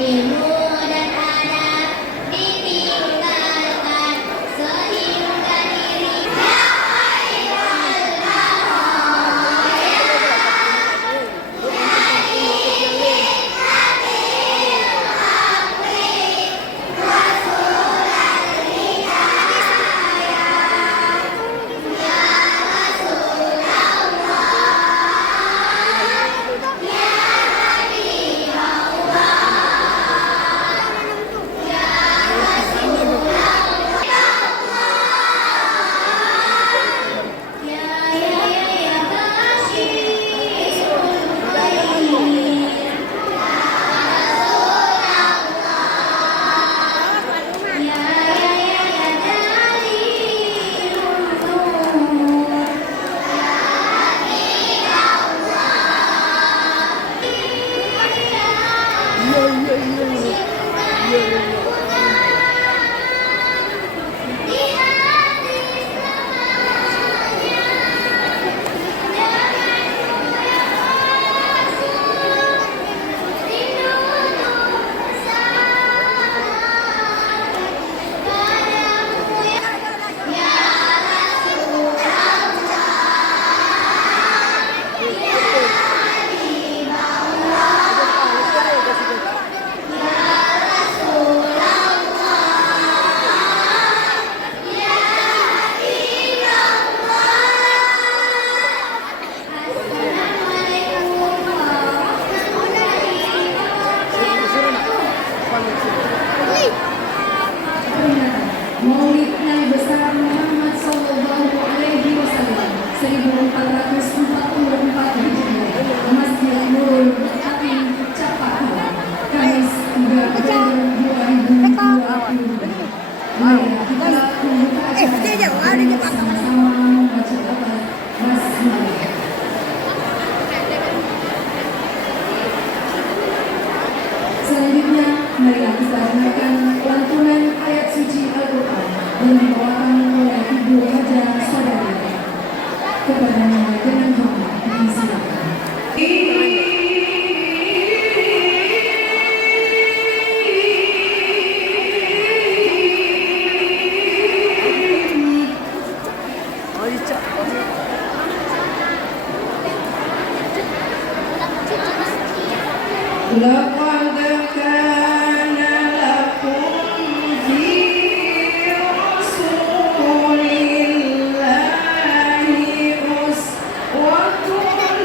ilmu dan adab ditinggalkan sehingga diri Maulid Nabi besar Muhammad Sallallahu Alaihi Wasallam 1444 Hijriah, Masjid Nurul Muttaqin, Cakapura, Kamis 3 Oktober 2022. Mari kita membuka acara bersama-sama membaca lafaz basmalah. Selanjutnya, marilah kita dengarkan lantunan ayat suci Al-Quran yang dibawakan oleh Ibu Haja Saudari. Kepadanya dengan hormat disilakan. Laqad kana lakum fi rasulillahi uswatun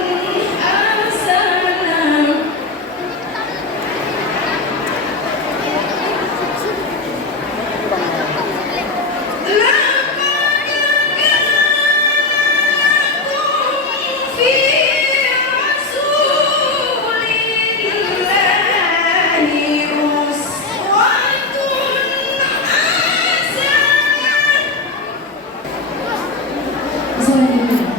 hasanah. Selanjutnya,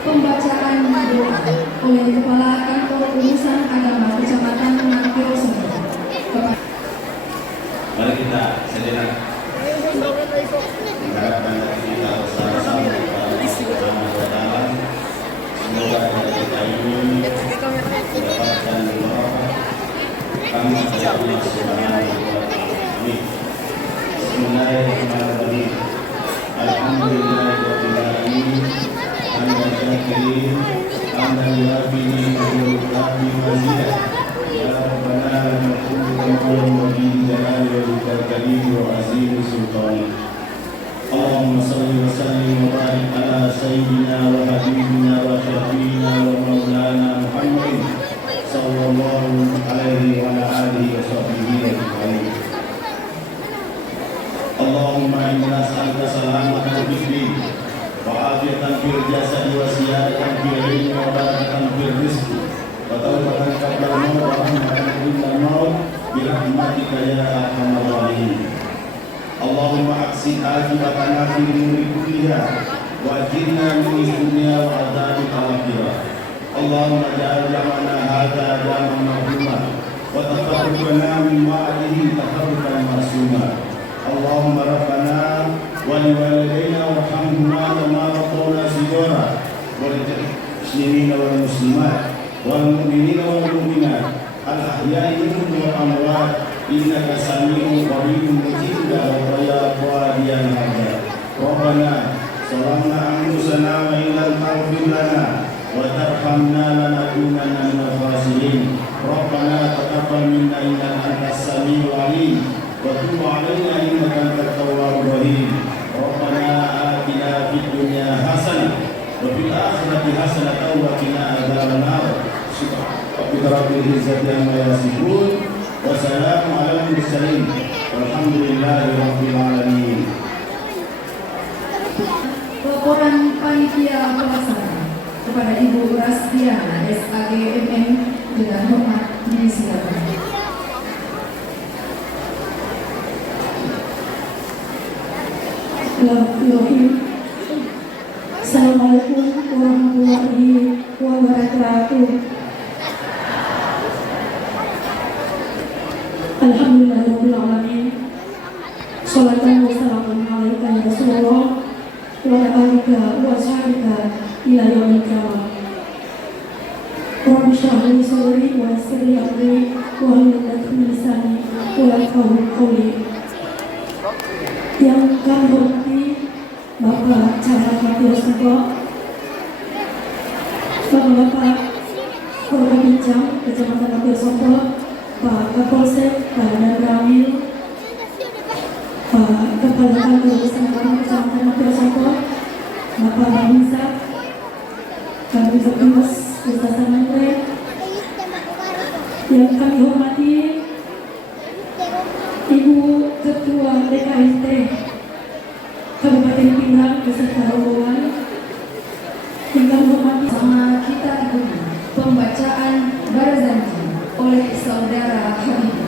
pembacaan doa oleh Kepala Kantor Urusan Agama Kecamatan Nangkiro Sumber. Mari kita sejenak mengharapkan kita bersama-sama kepada Allah Subhanahu wa Ta'ala. Semoga kita ini mendapatkan barokah kami dari Allah Subhanahu wa Ta'ala. Amin. Bismillahirrahmanirrahim. Alhamdulillahirabbil alamin. Hamdan syakirin, hamdan yuwafihi ni'matahu mazidah. Ya Rabbana lakal hamdu wa bihi jalali wajhikal karim wa azim sultani. Allahumma salli wa sallim wa barik ala sayyidina wa habibina wa syafiina wa maulana Muhammadin sallallahu alaihi wa ala alihi wa sahbihi ajma'in. Allahumma inna nas'aluka salamatan fid din wa afiyatan fil jasadi wa siyadatan fil ilmi wa barakatan fil rizqi wa tawbatan qabla al-maut wa rahmatan inda al-maut bi rahmatika ya arhamar rahimin. Allahumma aqsi ajibatana fi umuri kulliha wa ajirna min dunya wa adzabil akhirah. Allahumma ja'al jam'ana hadha jam'an marhuma wa tafarraqana min ba'dihi tafarruqan ma'suma. Allahumma rabbana wa liwalidayna warhamhuma kama rabbawna shighara wa lil muslimina wal muslimat wal mu'minina wal mu'minat al ahya'i minhum wal amwat إنك سميع قريب مجيب دعوة يا قاضي الحاجات. ربنا ظلمنا أنفسنا وإن لم تغفر لنا وترحمنا لنكونن من الخاسرين. ربنا تقبل منا إنك أنت السميع العليم وتب علينا إنك أنت التواب الرحيم. ربنا آتنا في الدنيا حسنة وفي الآخرة حسنة وقنا عذاب النار. سبحان ربك رب العزة عما يصفون وسلام على المرسلين والحمد لله رب العالمين. Laporan panitia pelaksana kepada Ibu Rastiana SAG MM dengan hormat disilakan. Assalamualaikum warahmatullahi wabarakatuh. Alhamdulillahirabbil alamin. Shallallahu wassalamu alaika ya Rasulullah wa ala alika wa ashabika ila yaumil qiyamah. Rabbi shrah li sadri wa yassir li amri wa hlul 'uqdatam min lisani yafqahu qawli. Yang kami hormati Bapak Camat Matiosoko, Bapak Forkopimda Kecamatan Matiosoko, Pak Kapolsek, Pak Danramil, Pak Kepala Kantor Bersama Kecamatan Matiosoko, Bapak Bangsa, kami bertugas Ustaz Samandre, yang kami hormati Ibu Ketua DKIT Kabupaten Pinang beserta rombongan, yang kami hormati Sama kita ikuti pembacaan barzanji oleh saudara Habibie.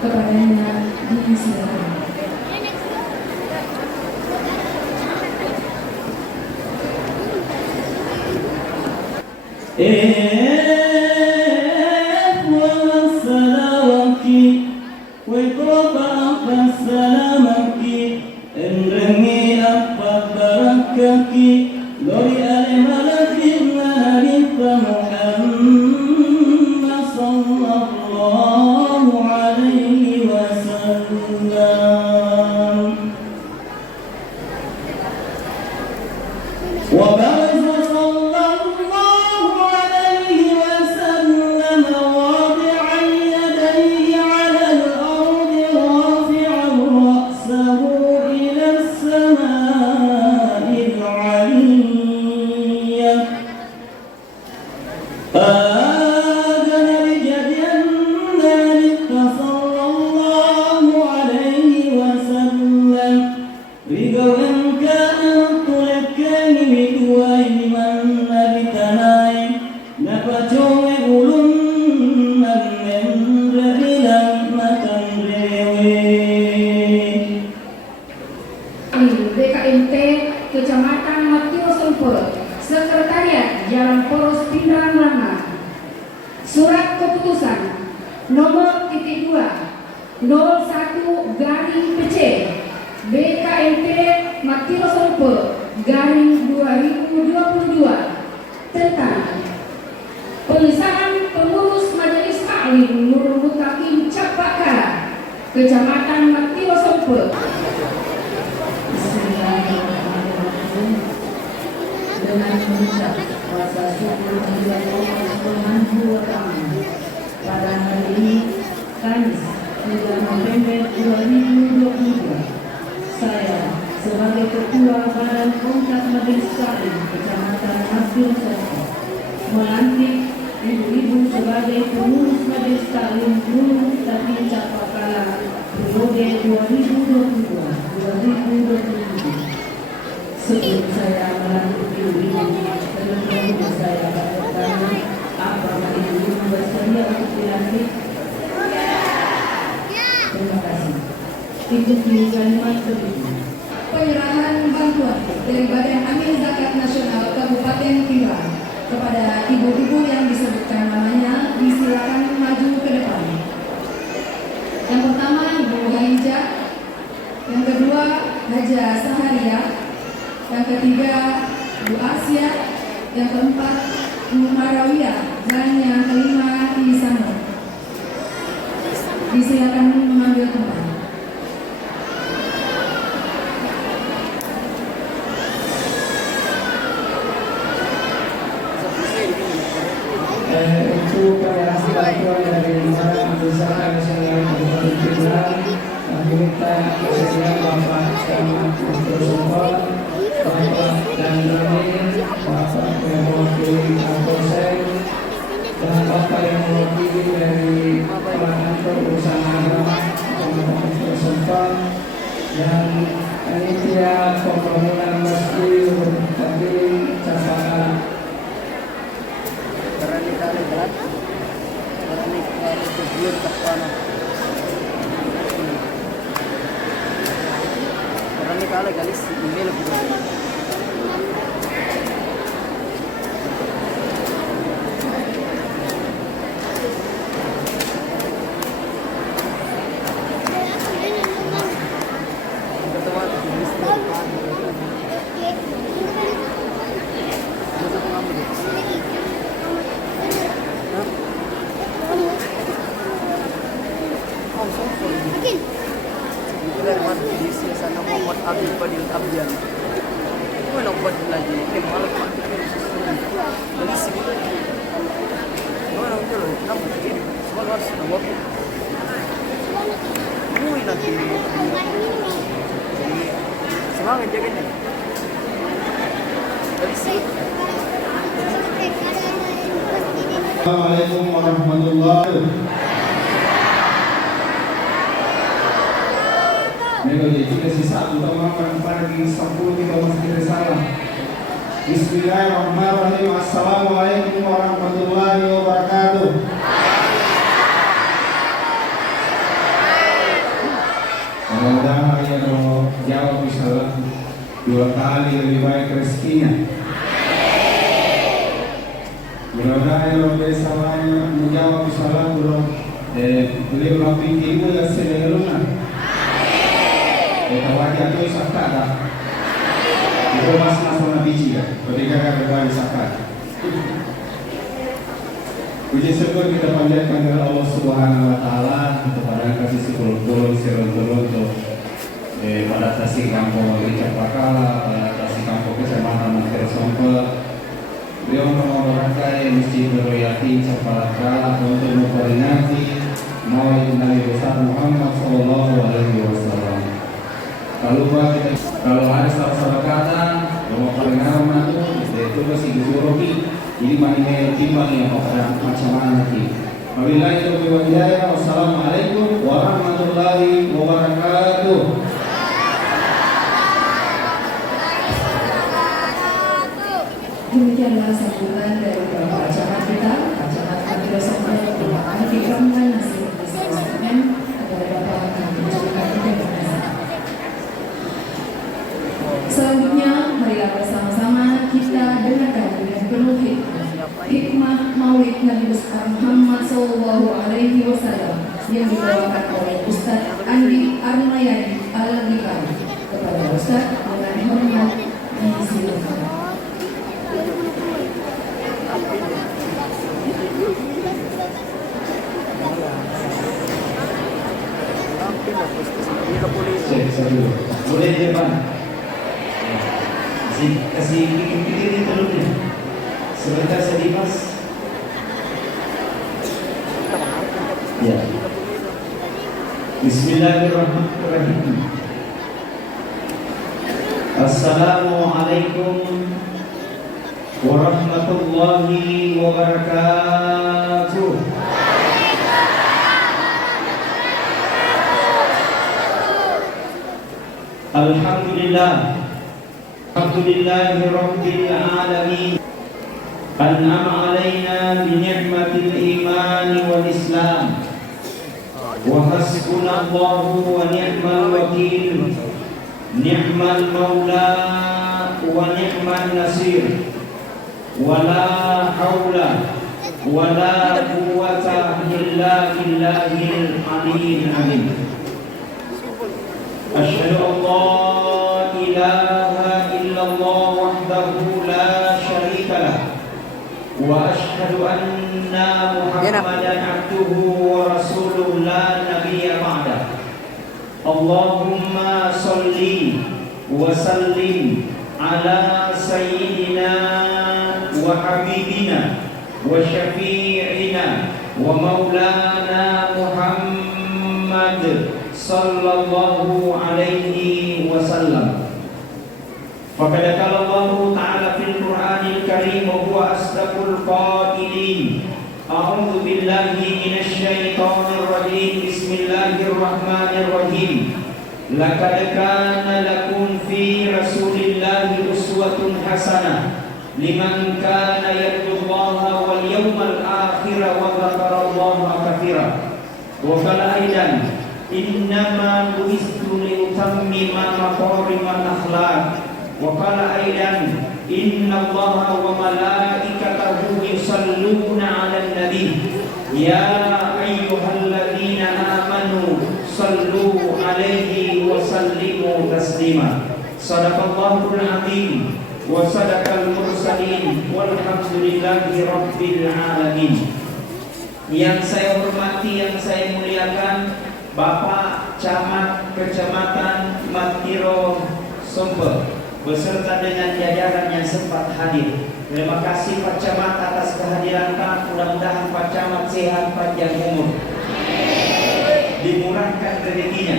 Kepadanya disilakan. BKMT Kecamatan Matiosoko, Sekretariat Jalan Poros Pindrang Lama. Surat keputusan nomor 2/01/PC BKMT Matiosoko /2022 tentang pengesahan pengurus Majelis Taklim Nurul Mutakin Capakara Kecamatan Matiosoko. Dengan mengucap rasa syukur dan Tuhan pada hari ini Kamis 3 November 2022, saya sebagai Ketua Badan Kongkas Majelis Taklim Kecamatan Matiosoko melantik ibu-ibu sebagai pengurus Majelis Taklim Nurul Mutakin Capakara periode 2022-2027. Sebelum saya melantik ibu-ibu, tentu saya bertanya, apakah ibu-ibu bersedia untuk dilantik? Terima kasih. Ikuti kalimat berikut. Penyerahan bantuan dari Badan Amil Zakat Nasional Kabupaten Pindrang kepada ibu-ibu yang disebutkan namanya disilakan maju ke depan. Yang pertama Ibu Haija, yang kedua Haja Saharia, yang ketiga Bu Asia, yang keempat Bu Marawiyah, dan yang kelima Isano. Disilakan mengambil tempat. Untuk pengerasi bantuan dari Badan Usaha Nasional Kabupaten Pinang, kami minta kesediaan Bapak Camat Sumpah, Bapak dan Ramil, Bapak yang mewakili Kapolsek, dan Bapak yang mewakili dari Kantor Usaha Agama Kabupaten Sumpah, dan panitia pembangunan masjid tadi Cakara. Berani kali berat, berani kali sebelum terpana. Berani kali galis email juga. Dari mana di sana Muhammad Abdul Fadil Abdian. Mana buat lagi? Malah Pak dari sini. Mana untuk kamu begini? Semua harus nama. Mui lagi. Jadi semangat jaganya. Dari sini. Assalamualaikum warahmatullahi wabarakatuh. Nego jika sisa utama pagi 10 kita masih salah. Bismillahirrahmanirrahim. Assalamualaikum warahmatullahi wabarakatuh. Mudah-mudahan hari kalau jawab misalnya 2 kali lebih baik rezekinya. Mudah-mudahan kalau besarnya menjawab misalnya belum beliau lapik ibu yang sederhana. Wajah itu sakada. Itu mas-mas biji ya. Ketika kan berbagi sakada. Puji syukur kita panjatkan kepada Allah Subhanahu Wa Taala kepada kasih sepuluh untuk pada Tasik Kampung Rica Pakala, pada Tasik Kampung Kecamatan Masker Somper. Beliau mempercayakan Masjid Beroyati Capalaka untuk memperingati Maulid Nabi besar Muhammad Sallallahu Alaihi Wasallam. Kalau ada salah kata, kalau pengalaman itu masih disuruhi, ini mana timbang yang pada macam mana nanti. Wabillahi taufiq wal hidayah. Wassalamualaikum warahmatullahi wabarakatuh. Demikianlah sambutan dari Bapak Camat kita, Pak Camat Abdul Somad, Bapak dikirimkan nasi bersama kepada Bapak kami ucapkan terima kasih. Selanjutnya, marilah bersama-sama kita dengarkan dengan penuh hikmah Maulid Nabi besar Muhammad Sallallahu Alaihi Wasallam yang dibawakan oleh Ustaz Andi Armayadi Al-Ghifari. Kepada Ustaz dengan hormat disilakan. Boleh depan. Kasih pikir-pikirin dulu. Sebentar saya Dimas. Ya. Bismillahirrahmanirrahim. Assalamualaikum warahmatullahi wabarakatuh. Alhamdulillah. Alhamdulillahi rabbil alamin. An'ama alaina bi ni'matil iman wal islam. Wa hasbunallahu wa ni'mal wakil. Ni'mal maula wa ni'man nasir. Wa la haula wa la quwwata illa billahil aliyyil azim. Asyhadu an la ilaha illallah wahdahu la syarika lah wa asyhadu anna Muhammadan abduhu wa rasuluhu la Allahumma salli wa sallim ala sayyidina wa habibina wa syafi'ina wa maulana Muhammad sallallahu alaihi wasallam. Faqad qala Allah ta'ala fil Qur'anil Karim wa huwa asdaqul qailin. A'udzu billahi minasy syaithanir rajim. Bismillahirrahmanirrahim. Laqad kana lakum fi Rasulillahi uswatun hasanah liman kana yarjullaha wal yawmal akhir wa dzakarallaha katsiran. Wa qala aidan innama bu'istu liutammima makarimal akhlaq. Wa qala aidan innallaha wa malaikatahu yusalluna 'alan nabi ya ayyuhalladzina amanu sallu 'alaihi wa sallimu taslima. Shadaqallahul 'azim wa sadaqal mursalin walhamdulillahi rabbil alamin. Yang saya hormati, yang saya muliakan Bapak Camat Kecamatan Matiro Sumber beserta dengan jajaran yang sempat hadir. Terima kasih Pak Camat atas kehadiran Pak. Mudah-mudahan Pak Camat sehat, panjang umur, dimurahkan rezekinya.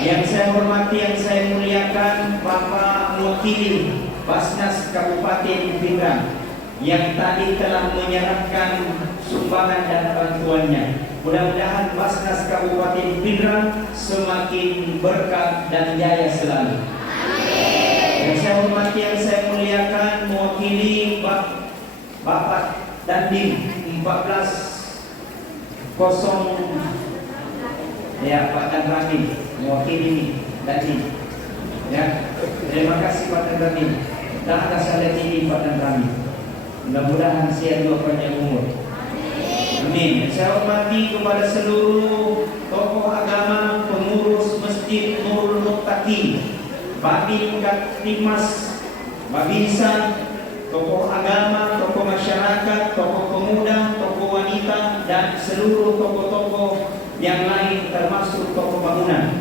Yang saya hormati, yang saya muliakan Bapak Mewakili Basnas Kabupaten Pindrang yang tadi telah menyerahkan sumbangan dan bantuannya. Mudah-mudahan Basnas Kabupaten Pindrang semakin berkah dan jaya selalu. Yang saya hormati, yang saya muliakan mewakili Bapak Dandim 14 ya, Pak Dan Ramil mewakili Dandim ya. Terima kasih Pak Dan Ramil dan atas salat ini Pak Dan Ramil. Mudah-mudahan sehat juga panjang umur. Amin. Saya hormati kepada seluruh tokoh agama, pengurus Masjid Nurul Muttaqin, Babin Katimas, Babinsa, tokoh agama, tokoh masyarakat, tokoh pemuda, tokoh wanita, dan seluruh tokoh-tokoh yang lain termasuk tokoh bangunan.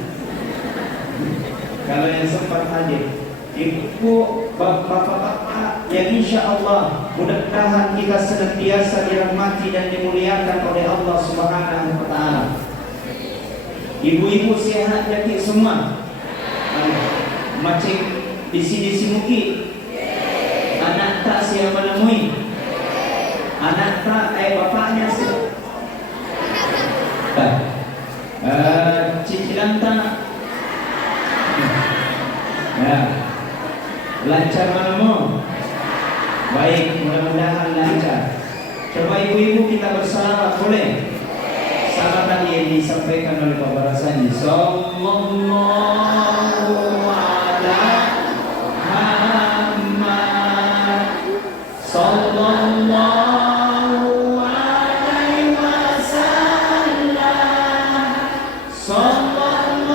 Kalau yang sempat hadir, ibu, bapak-bapak, yang insya Allah mudah-mudahan kita senantiasa dirahmati dan dimuliakan oleh Allah Subhanahu wa Ta'ala. Ibu-ibu sehat jadi semua. Macam disi mungkin anak tak siapa menemui anak tak bapaknya cicilan tak ya, lancar menemu. Baik, mudah-mudahan lancar. Coba ibu-ibu kita bersalawat boleh? Salawat yang disampaikan oleh Bapak Rasani. Sallallahu Sallallahu alaihi wasallam. Sallallahu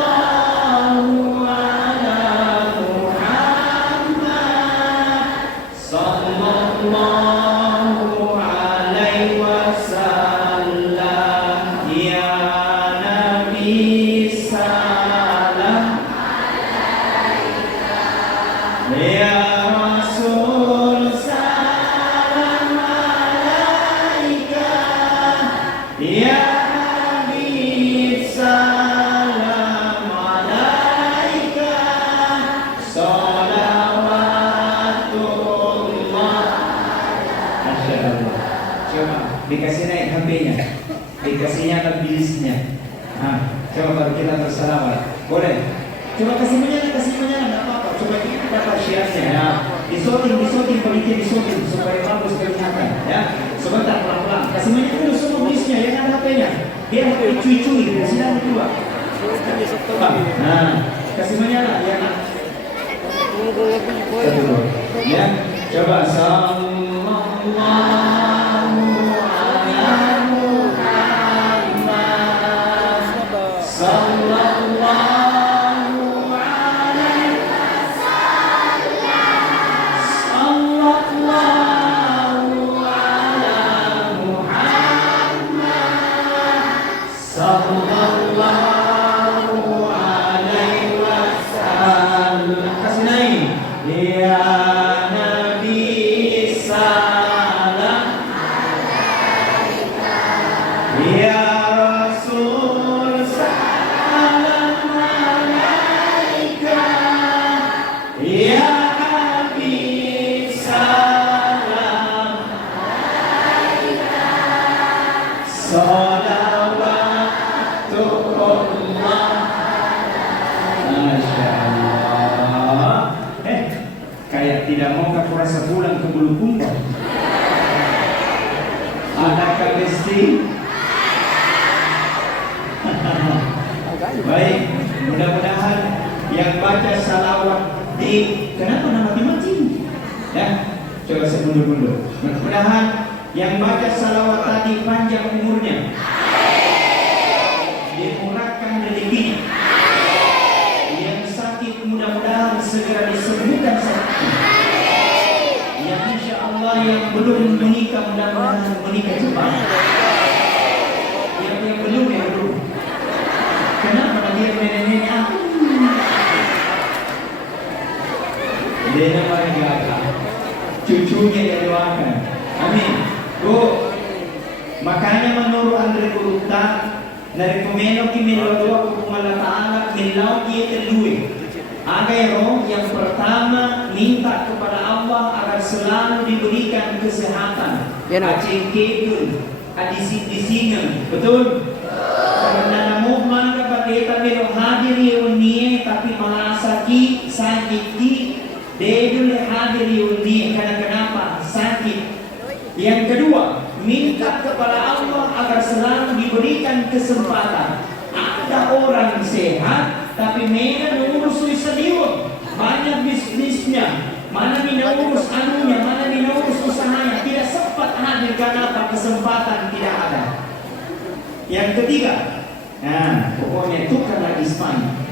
ala Muhammad. Sallallahu alaihi wasallam. Ya Nabi salam alaika. Ya Rasul salam alaika. Ya Habib salam alaika. Salawatullah. Masya Allah. Coba dikasih naik HP-nya, dikasih nyala bilisnya. Coba baru kita bersalawat. Boleh? Coba kasih menyala, nggak apa-apa. Coba kita dapat syiarnya ya. Disoting, politik disoting supaya bagus kelihatan ya. Sebentar pelan-pelan. Kasih menyala dulu semua bilisnya, yang ada HP-nya. Dia HP cuy-cuy, silakan keluar. Nah, kasih menyala ya. Ya, coba sallallahu ala Muhammad. Sallallahu alaihi wasallam. Sallallahu ala Muhammad. Sallallahu Allah. Masya Allah. Kayak tidak mau kau rasa pulang ke Bulukumba. Adakah mesti? Baik, mudah-mudahan yang baca salawat di kenapa nama mati-mati? Ya, coba saya mundur-mundur. Mudah-mudahan yang baca salawat tadi panjang umurnya, dimurahkan rezekinya. Yang sakit mudah-mudahan segera disembuhkan sakitnya. Yang insya Allah yang belum menikah mudah-mudahan menikah cepat. Yang belum ya belum. Kenapa dia nenek-nenek aku? Dia mereka cucunya yang doakan. Amin. Bu, makanya menurut Andre Kuruta dari pemeno kimino doa kepada Taala milau dia terduit. Agero yang pertama minta kepada Allah agar selalu diberikan kesehatan. Acing kebun, adisi-disina, betul? Karena namun maka kita belum hadir reuni tapi malah sakit dia boleh hadir reuni karena kenapa? Sakit. Yang kedua, minta kepada Allah agar selalu diberikan kesempatan. Ada orang sehat tapi mereka mengurus sendiri, banyak bisnisnya, mana mengurus anunya, mana mengurus usahanya, tidak sempat hadir karena apa? Kesempatan tidak ada. Yang ketiga, nah pokoknya tukar lagi Spanyol.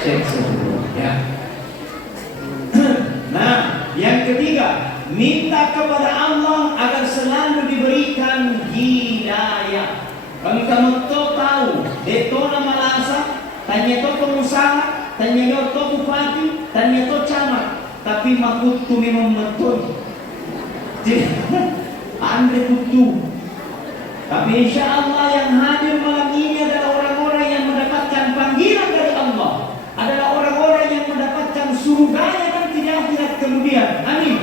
Cek sebelum ya. Nah, yang ketiga, minta kepada Allah agar selalu diberikan hidayah. Engkau tahu, deto nama lasa, tanya to pengusaha, tanya to bupati, tanya to camat, tapi makut tu memang betul. Andre kutu. Tapi insya Allah yang hadir malam ini adalah orang-orang yang mendapatkan panggilan dari Allah, adalah orang-orang yang mendapatkan surganya nanti di akhirat kemudian. Amin.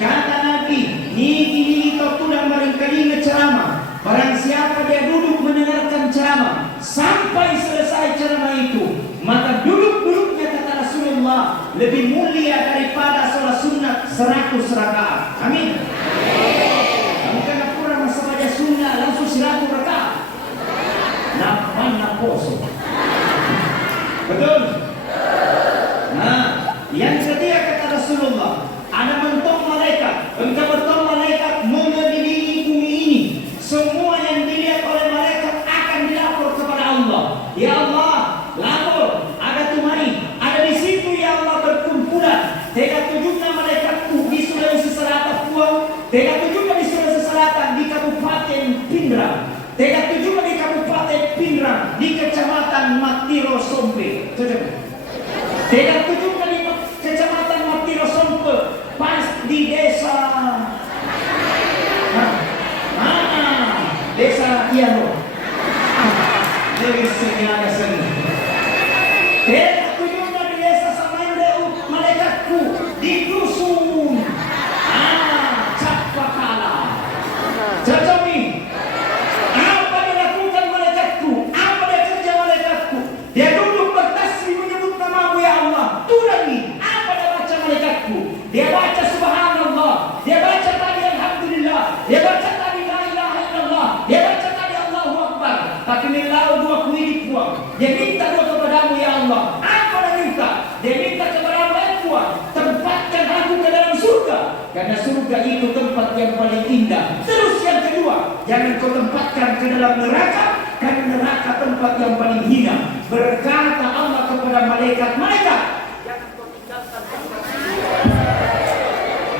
Kata Nabi, niki kau pulang barangkali ceramah. Barang siapa dia duduk mendengarkan ceramah sampai selesai ceramah itu, maka duduk-duduknya kata Rasulullah lebih mulia daripada sholat sunat 100 rakaat. Amin. Kamu kena kurang masa baca sunnah langsung 100 rakaat. Mana poso? Betul? Nah, yang ketiga kata Rasulullah, ada mentok malaikat. Engkau bertemu malaikat mengelilingi bumi ini. Semua yang dilihat oleh malaikat akan dilapor kepada Allah. Ya Allah, lapor. Ada tumai, ada di situ ya Allah berkumpulan. Tega tunjukkan malaikatku di Sulawesi Selatan Puau. Tega tunjukkan di Sulawesi Selatan di Kabupaten Pindrang. Tega tunjukkan di Kabupaten Pindrang di Kecamatan Matiro Sompe. Tega tunjukkan di Kecamatan Matiro Sompe pas di desa desa Iano. Dari segala seni. Tega tunjukkan di desa Samandeu malaikatku di dusun Capakala. Cacomi. Apa dilakukan malaikatku? Apa dia kerja malaikatku? Dia duduk bertasbih menyebut namamu ya Allah. Tu lagi. Apa dia baca malaikatku? Dia baca subhanallah. Dia baca tadi alhamdulillah. Dia baca tadi la ilaha illallah. Dia baca tadi Allahu Akbar. Tapi milau dua kuili puang. Dia minta doa kepadamu ya Allah. Apa dia minta? Dia minta kepadamu ya Tuhan, tempatkan aku ke dalam surga. Karena surga itu tempat yang paling indah. Terus yang kedua, jangan kau tempatkan ke dalam neraka. Karena neraka tempat yang paling hina. Berkata Allah kepada malaikat-malaikat,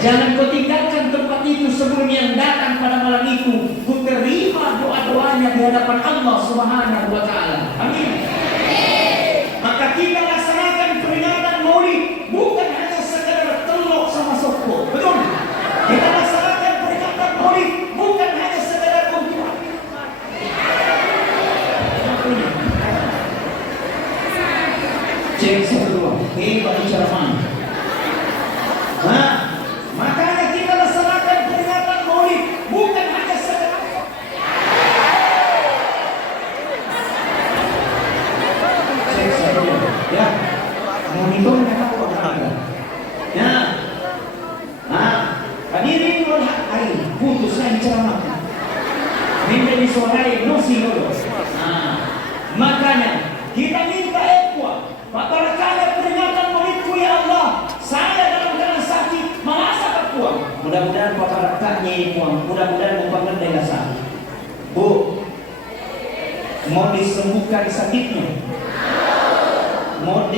jangan kau tinggalkan tempat itu sebelum yang datang pada malam itu. Ku terima doa-doanya di hadapan Allah Subhanahu wa Ta'ala. Amin. Maka kita laksanakan peringatan Maulid bukan hanya sekadar telok sama soko. Betul? Kita laksanakan peringatan Maulid bukan hanya sekadar untuk cek semua. Hebat bicara mana? Nah, makanya kita laksanakan peringatan Maulid ceramah. Minta disuarai no siguro. Makanya kita minta ekwa. Barangkali peringatan muridku ya Allah, saya dalam keadaan sakit, merasa kekuat. Mudah-mudahan paparakatnya ikuang, mudah-mudahan membangun daya sakit. Bu, mau disembuhkan sakitnya? Mau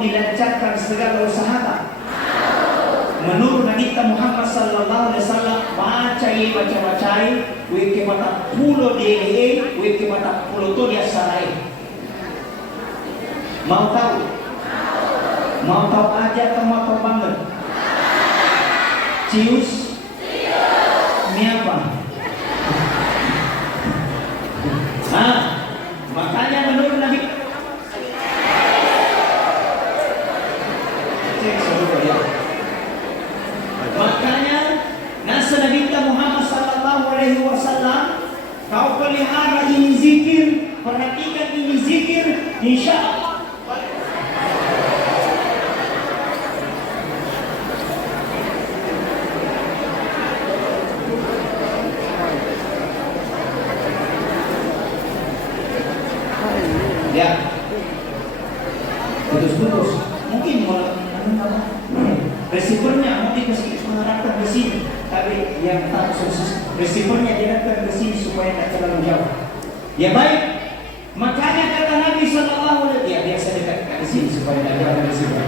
dilancarkan segala usaha tak? Menurut Nabi Muhammad sallallahu alaihi wasallam, baca, wiki mata pulo DE, wiki mata pulo to dia sarai. Mau tahu? Mau tahu aja atau mau tahu banget? Cius? Ini apa? Makanya menurut Nabi makanya nasa Nabi Muhammad sallallahu alaihi wasallam, kau pelihara ini zikir, perhatikan ini zikir, insya Allah. Ya, putus-putus. Mungkin receivernya mau dikasih mengarahkan ke sini, tapi yang tak sukses receivernya diarahkan ke sini supaya tak terlalu jauh. Ya baik, makanya kata Nabi Sallallahu Alaihi Wasallam, ya biasa dekat ke sini supaya tak jauh receiver.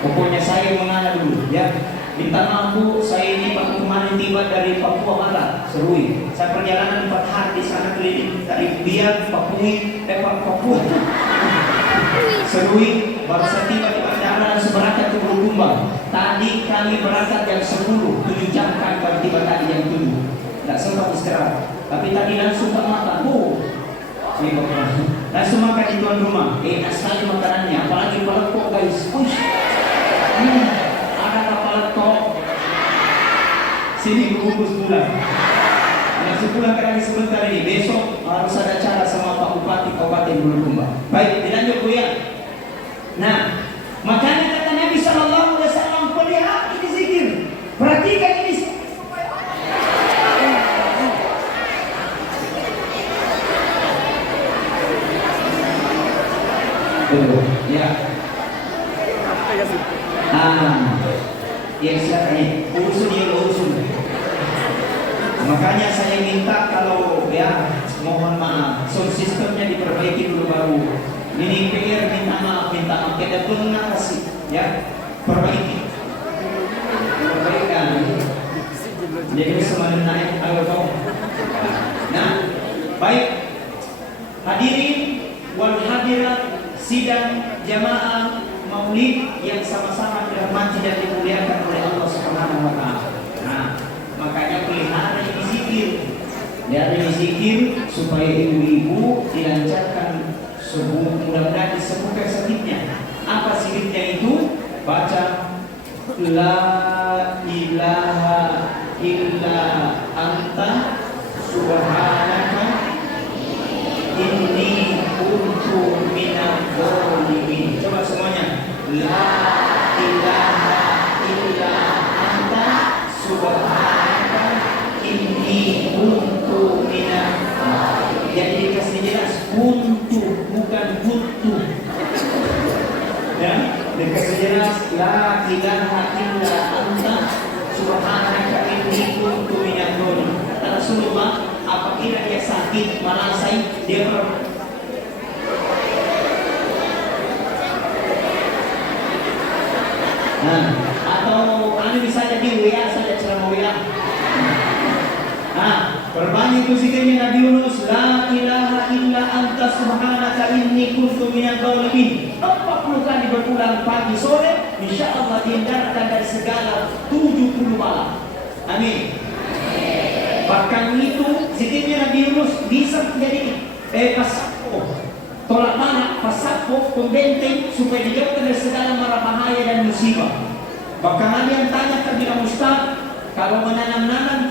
Pokoknya saya mengalah dulu, ya. Minta maaf Bu, saya ini baru kemarin tiba dari Papua Barat, Serui. Saya perjalanan 4 hari di sana keliling dari Biak, Papua, Serui. Baru saya tiba di bandara dan berangkat ke Bulukumba. Tadi kami berangkat jam 10, 7 jam kan baru tiba tadi jam 7. Tidak sempat istirahat. Tapi tadi langsung tak makan. Langsung makan di tuan rumah. Enak sekali makanannya, apalagi pelekok guys. Ada kapal tok. Sini bungkus pulang. Langsung pulang lagi sebentar ini. Besok harus ada cara sama Pak Bupati Kabupaten Bulukumba. Baik, dilanjut Bu ya. Nah, makanya kata Nabi Sallallahu Alaihi Wasallam, pelihara ini zikir. Perhatikan ini. Ya. Ya silakan ya, urusun. Makanya saya minta kalau ya mohon maaf, sound systemnya diperbaiki dulu baru. Ini PR minta maaf, kita pun kasih ya, perbaikan. Jadi semakin naik kalau nah, baik hadirin wal hadirat sidang jamaah maulid yang sama-sama dirahmati dan dimuliakan oleh Allah Subhanahu wa taala. Nah, makanya pelihara ini zikir. Ya, ini zikir supaya ibu-ibu dilancarkan mudah-mudahan disembuhkan sakitnya. Apa zikirnya itu? Baca la ilaha illa anta subhanaka inni kuntu minadz dzalimin. Coba semuanya. La ilaha illa anta subhanaka inni kuntu minadz dzalimin. Jadi dikasih jelas kuntu bukan kuntu. Ya, dikasih jelas la ilaha illa anta subhanaka inni kuntu minadz dzalimin. Kata Rasulullah, apabila dia sakit, malasai, dia atau anda bisa jadi WA saja ceramah WA. Perbanyak itu zikirnya Nabi Yunus, la ilaha illa anta subhanaka inni kuntu minadz dzalimin. 40 kali berulang pagi sore, insyaallah dihindarkan dari segala 70 bala. Amin. Bahkan itu zikirnya Nabi Yunus bisa menjadi pasako, tolak bala, pasako, pembenteng supaya dijauhkan dari segala mara bahaya dan musibah. Bahkan ada yang tanya kepada Ustaz, kalau menanam-nanam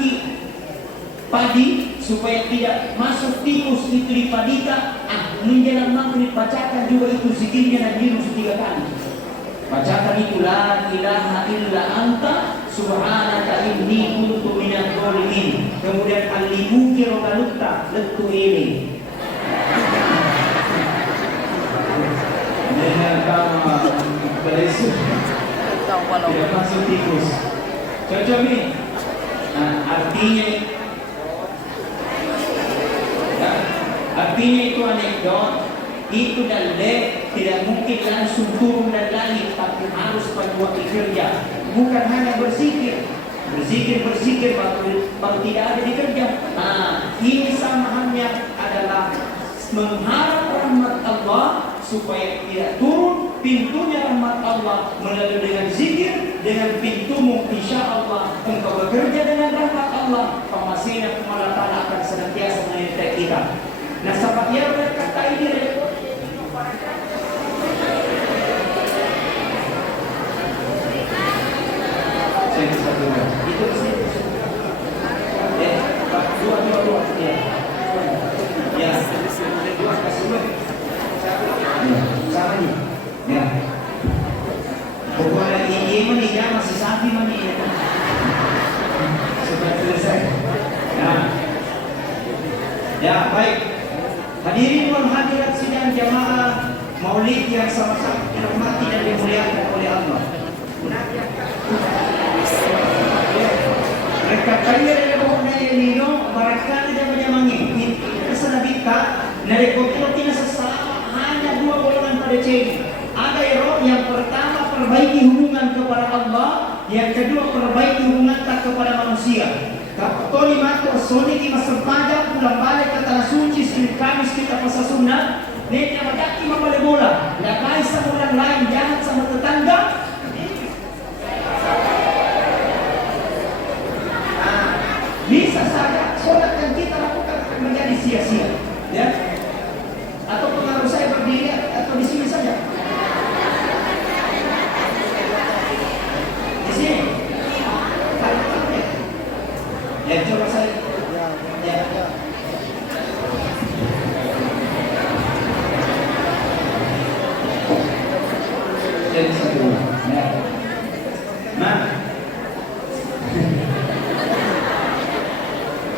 padi supaya tidak masuk tikus itu di padita, menjelang maghrib bacakan juga itu zikirnya Nabi Yunus 3 kali. Bacakan itu la ilaha illa anta subhanaka inni kuntu minadh dhalimin. Kemudian al-limuki rogalukta letu ini. Tahu walau Tidak masuk tikus. Cocok nih. Nah, artinya itu anekdot, itu dalil tidak mungkin langsung turun dari langit, tapi harus berbuat kerja. Bukan hanya berzikir baru tidak ada di kerja. Nah, ini samaannya adalah mengharap rahmat Allah supaya tidak turun pintunya rahmat Allah melalui dengan zikir, dengan pintumu insya Allah engkau bekerja dengan rahmat Allah, pemasina Allah Ta'ala akan senantiasa menyertai kita. Nah, sahabat yang berkata ini itu sih. Dua. Ya, dua kasih dua. Sama nih. Ya. Pokoknya ini menikah masih sapi mani. Sudah selesai. Ya, baik. Hadirin wal hadirat sidang jamaah Maulid yang sama-sama dirahmati dan dimuliakan oleh Allah. Mereka kaya na nino barakali dan menyamangi. Kesana bita narekotorti na sesama hanya dua golongan pada ceng. Ada yang pertama perbaiki hubungan kepada Allah, yang kedua perbaiki hubungan kepada manusia. Kaptoli mako soni di masa pajak pulang balik ke tanah suci Senin Kamis kita pasal sunnah. Nenya madaki mabale bola, lakai sama orang lain, jahat sama tetangga. Bisa saja sholat yang kita lakukan menjadi sia-sia, ya? Atau pengaruh saya berdiri atau di sini saja? Di sini? Ya coba saya. Ya. Jadi satu. Ya. Nah.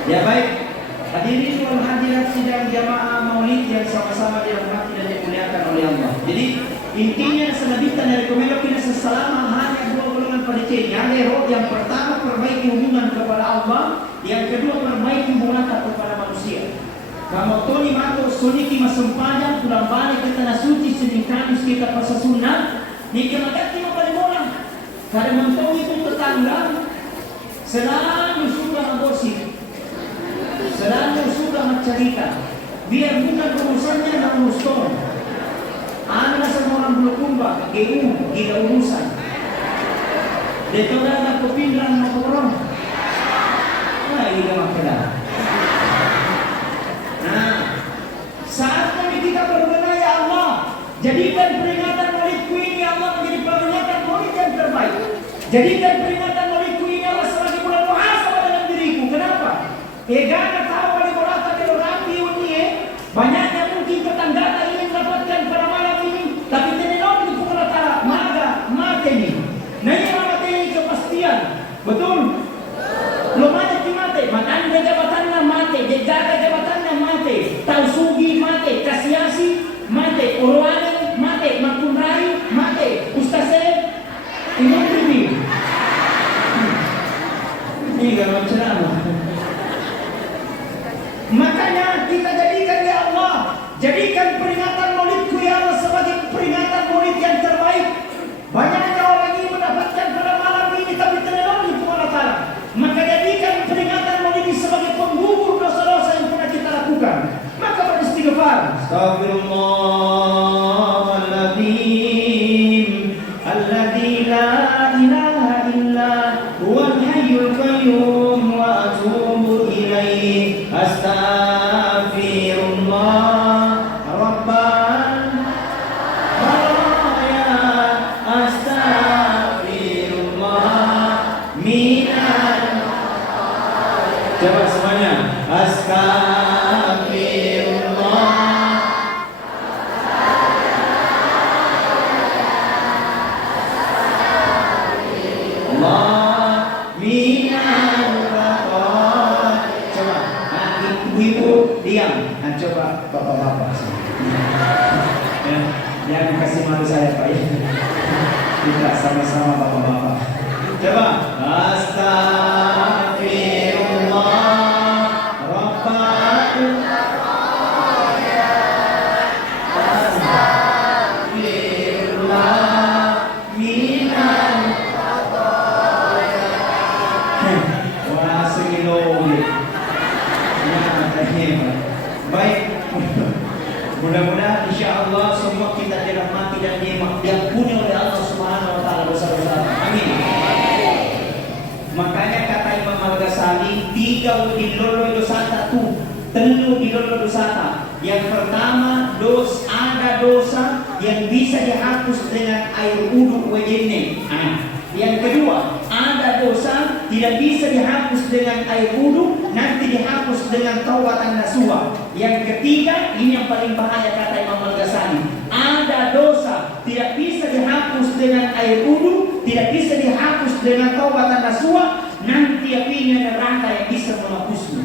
Ya baik, hadirin wal hadirat sidang jamaah Maulid yang sama-sama dirahmati dan dimuliakan oleh Allah. Jadi intinya selanjutnya dari komelo kita selama hanya dua golongan pada ciri. Yang pertama perbaiki hubungan kepada Allah, yang kedua perbaiki hubungan kepada manusia. Kamu toni mato suniki masempajang pulang balik ke tanah suci Senin Kamis kita pasal sunnah. Nikah magati mabalik bola. Karena mentong itu tetangga selalu suka menggosip. Selalu sudah mencerita, biar bukan urusannya nak urus tong. Anda sama orang Bulukumba, gila urusan. Detoran nak kepindahan nak orang. Nah, ini masalah. Nah, saatnya kita berbenah ya Allah. Jadikan peringatan Maulidku ini Allah menjadi peringatan Maulid yang terbaik. Jadikan peringatan Maulidku ini Allah sebagai bulan muhasabah dalam diriku. Kenapa? Egana tahu wali bolata kalau rapi ini banyaknya mungkin tetangga ingin mendapatkan pada malam ini, tapi tenenon itu rata maga mati ini. Nanya mati ini kepastian, betul? Lo mati mati, makanya jabatannya mati, jaga jabatannya mati, tahu sugi mati, kasiasi mati, urwani mati, makunrai mati, ustaznya ini. Ini gak macam. Makanya kita jadikan ya Allah, jadikan peringatan Maulidku ya Allah sebagai peringatan Maulid yang terbaik. Banyaknya orang ini mendapatkan pada malam ini tapi terlalu itu Allah Ta'ala. Maka jadikan peringatan Maulid ini sebagai penggugur dosa-dosa yang pernah kita lakukan. Maka beristighfar. Astaghfirullahaladzim alladzi la ilaha illa huwal hayyul qayyum wa atubu ilaihi. Astaghfirullah Rabban Raya. Astaghfirullah minan. Coba semuanya. Astaghfirullah. Allah Nah, coba bapak-bapak. Ya, jangan kasih malu saya Pak ya. Kita sama-sama bapak-bapak. Coba. Astagfirullah Rabbana. Astagfirullah minal khotaya. Wah, segini. Baik, mudah-mudahan insya Allah semua kita dirahmati dan diampuni oleh Allah Subhanahu Wa Taala dosa-dosa. Amin. Makanya kata Imam Al-Ghazali, 3 dilolo dosata tu, telu dilolo dosata. Yang pertama, ada dosa yang bisa dihapus dengan air wudu wajibnya. Yang kedua, ada dosa tidak bisa dihapus dengan air wudu, nanti dihapus dengan taubatan nasuha. Yang ketiga, ini yang paling bahaya kata Imam Al-Ghazali, ada dosa tidak bisa dihapus dengan air wudu, tidak bisa dihapus dengan taubatan nasuha, nanti apinya neraka yang bisa menghapusnya.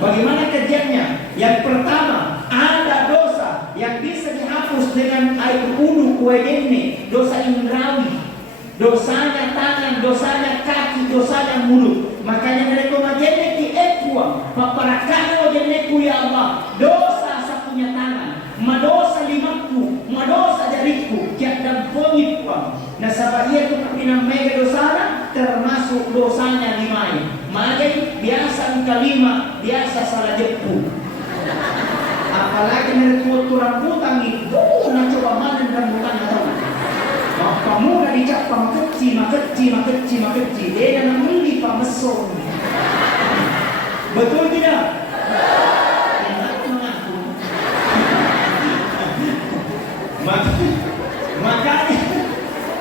Bagaimana kerjanya? Yang pertama, ada dosa yang bisa dihapus dengan air wudu wajibnya, dosa indrawi. Dosanya tangan, dosanya kaki, dosanya mulut. Makanya mereka majene ki ekwa, paparakano jeneku ya Allah. Dosa sapunya tangan, madosa limaku, madosa jariku, kiat dan pengipwa. Nah sabaya tu kapina mega dosana, termasuk dosanya limai. Majai biasa kalima, biasa salah jepu. Apalagi mereka tu rambutan itu, nak coba mana rambutan tahu. Kamu dah dicap makeci, dia nak meli mesum. Betul tidak?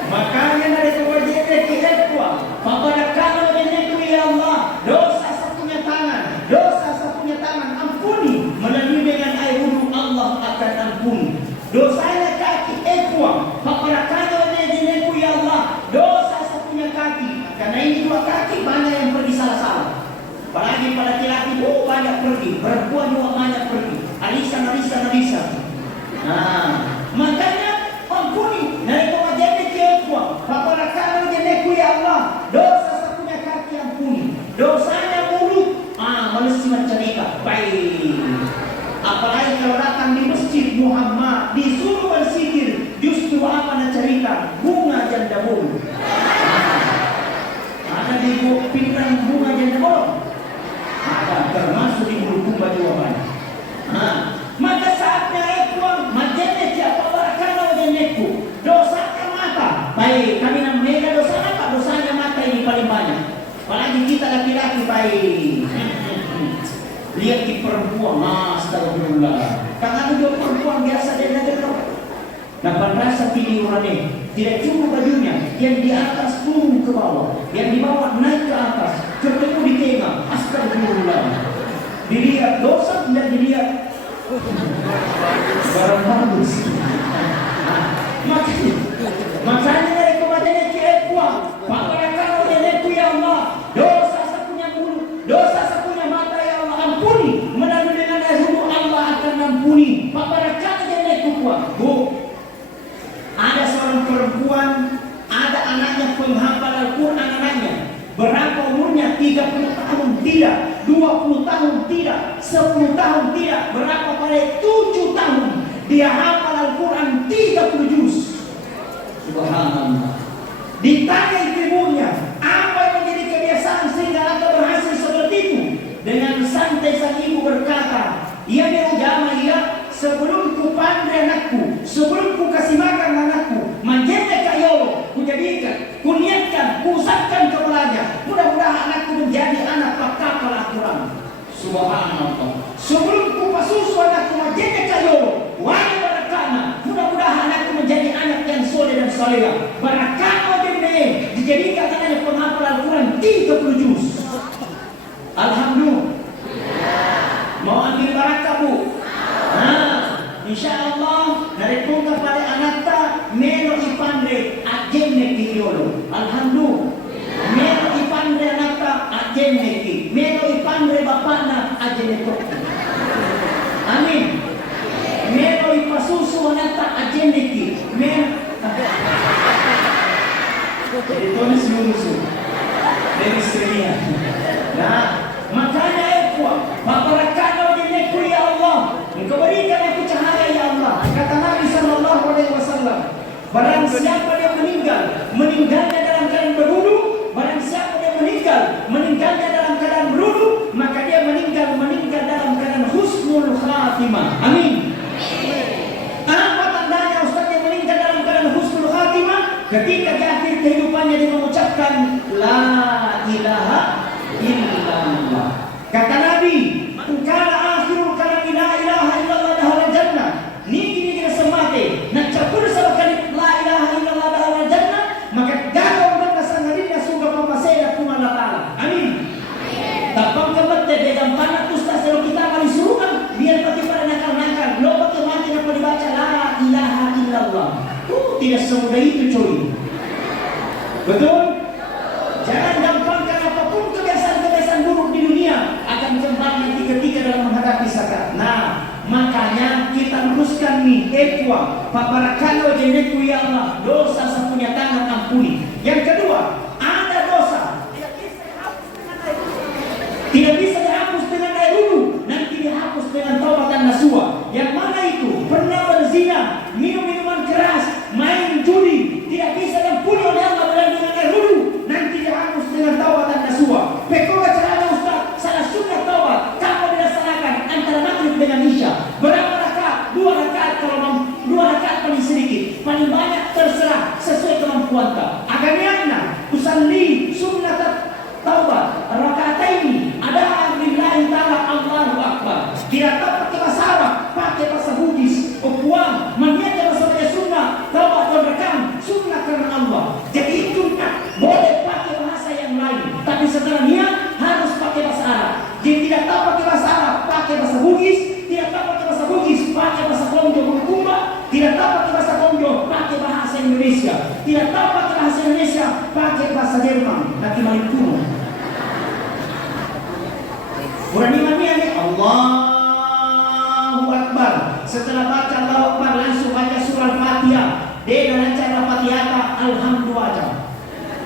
Makanya dari kewajiban kita kuat. Pada kalau nenek ya Allah, dosa sapunya tangan, ampuni melalui dengan air wudu Allah akan ampuni. Dosanya kaki ekuang, pada kalau nenek ya Allah, dosa sapunya kaki. Karena ini 2 kaki banyak yang pergi salah-salah. Apalagi pada laki-laki, banyak pergi, perempuan juga banyak pergi. Alisa. Makanya ampuni dari kewajiban kita. Pada kalau nenek ya Allah, dosa sapunya kaki ampuni. Dosanya mulut, manusia mencerita. Baik. Apalagi kalau datang di Masjid Muhammad disuruh berzikir, justru apa nak cerita? Bunga janda bolu. Ada di pinggang bunga janda bolu. Ada termasuk di bulu baju banyak. Maka saatnya ekuang majene siapa barakana wajeneku. Dosa mata. Baik, kami nak mega dosa apa? Dosanya mata ini paling banyak. Apalagi kita laki-laki baik. Lihat di perempuan, astagfirullah. Karena dia perempuan biasa dia negara. Dapat rasa tidurannya, tidak cuma bajunya, yang di atas turun ke bawah, yang di bawah naik ke atas, ketemu di tengah, astagfirullah. Dilihat dosa dan dilihat barang bagus. Makanya dari kematiannya kiekuah, makanya kalau dia ya Allah, dosa sapunya mulut, dosa sapunya mata ya Allah ampuni, melalui dengan air wudu Allah akan ampuni. Pada kata dia kuat, ada seorang perempuan, ada anaknya penghafal Al-Quran anaknya. Berapa umurnya? 30 tahun tidak, 20 tahun tidak, 10 tahun tidak. Berapa pada 7 tahun dia hafal Al-Quran 30 juz. Subhanallah. Ditanya ibunya, apa yang menjadi kebiasaan sehingga anda berhasil seperti itu? Dengan santai sang ibu berkata, ia berujama ia, sebelum ku pandai anakku, sebelum ku kasih makan anakku, manjete kayolo, ku jadikan, ku niatkan, ku usapkan kepalanya. Mudah-mudahan anakku menjadi anak pakal Al-Quran. Subhanallah. Sebelum ku pasusu anakku manjete kayolo, wahai barakana, mudah-mudahan anakku menjadi anak yang soleh dan soleha. Barakana jenne dijadikan anaknya penghafal Al-Quran 30 juz. Alhamdulillah. Mau ambil barakah bu? Insya Allah dari punca pada anakta meno ipandre ajenne kiyolo. Alhamdulillah. Meno ipandre anakta ajenne ki. Meno ipandre bapana ajenne toki. Amin. Mero ipasuso nata ajeniki. Ito na sinuso. Ministeriya. Nah, makanya ekwa, paparakano din ko ya Allah. Keberikan aku cahaya ya Allah. Kata Nabi sallallahu alaihi wasallam, barang siapa yang meninggalnya dalam keadaan berwudu, barang siapa yang meninggalnya dalam keadaan berwudu, maka dia meninggal dalam keadaan husnul khatimah. Amin. Apa tandanya Ustaz yang meninggal dalam keadaan husnul khatimah? Ketika di akhir kehidupannya dia mengucapkan la ilaha illallah. Kata Nabi, man kana akhirul kalami la ilaha illallah dahal jannah. Nini dia semate nak capur sa kalim la ilaha illallah dahal jannah, maka gagawin na sa ngarin na suga pamasaya kumalatala. Amin. Tapang kamat degang panak ustaz kalau kita kali suruhan biar pati para nakal-nakal lo pati mati na dibaca la ilaha illallah. Tidak semudah itu coy. Betul? Jangan gampangkan apapun kebiasaan-kebiasaan buruk di dunia akan kembali nanti ketika dalam menghadapi sakat. Nah, makanya kita teruskan nih ekwa paparakano jeneku ya Allah, dosa sepunya tangan ampuni. Yang kedua, ada dosa tidak bisa dihapus dengan air wudu, nanti dihapus dengan taubat dan nasuha. Yang mana itu? Pernah berzina, minum minuman keras, main judi, tidak bisa diampuni oleh Allah dengan air wudu, nanti dihapus dengan taubat dan nasuha. Pekoga celana Ustaz, salah sunnah taubat, kapan dilaksanakan antara maghrib dengan isya? Berapa rakaat? 2 rakaat kalau 2 rakaat paling sedikit, paling banyak terserah sesuai kemampuan kita. Agamnya usalli sunnah taubat rakaataini ada billahi ta'ala Allahu akbar. Tidak pakai bahasa Arab, pakai bahasa Bugis. Puang maniatnya bahasa sunnah taubat dan rekam sunnah karena Allah. Jadi itu boleh pakai bahasa yang lain, tapi setelah niat harus pakai bahasa Arab. Jadi tidak tahu pakai bahasa Arab, pakai bahasa Bugis. Tidak tahu pakai bahasa Bugis, pakai bahasa Konjo Bulukumba. Tidak tahu pakai bahasa Konjo, pakai bahasa Indonesia. Tidak tahu pakai bahasa Indonesia, pakai bahasa Jerman. Lagi main kuno. Berani-berani ini Allahu Akbar. Setelah baca Allahu Akbar langsung baca surah Fatihah. Dengan cara Fatihah alhamdulillah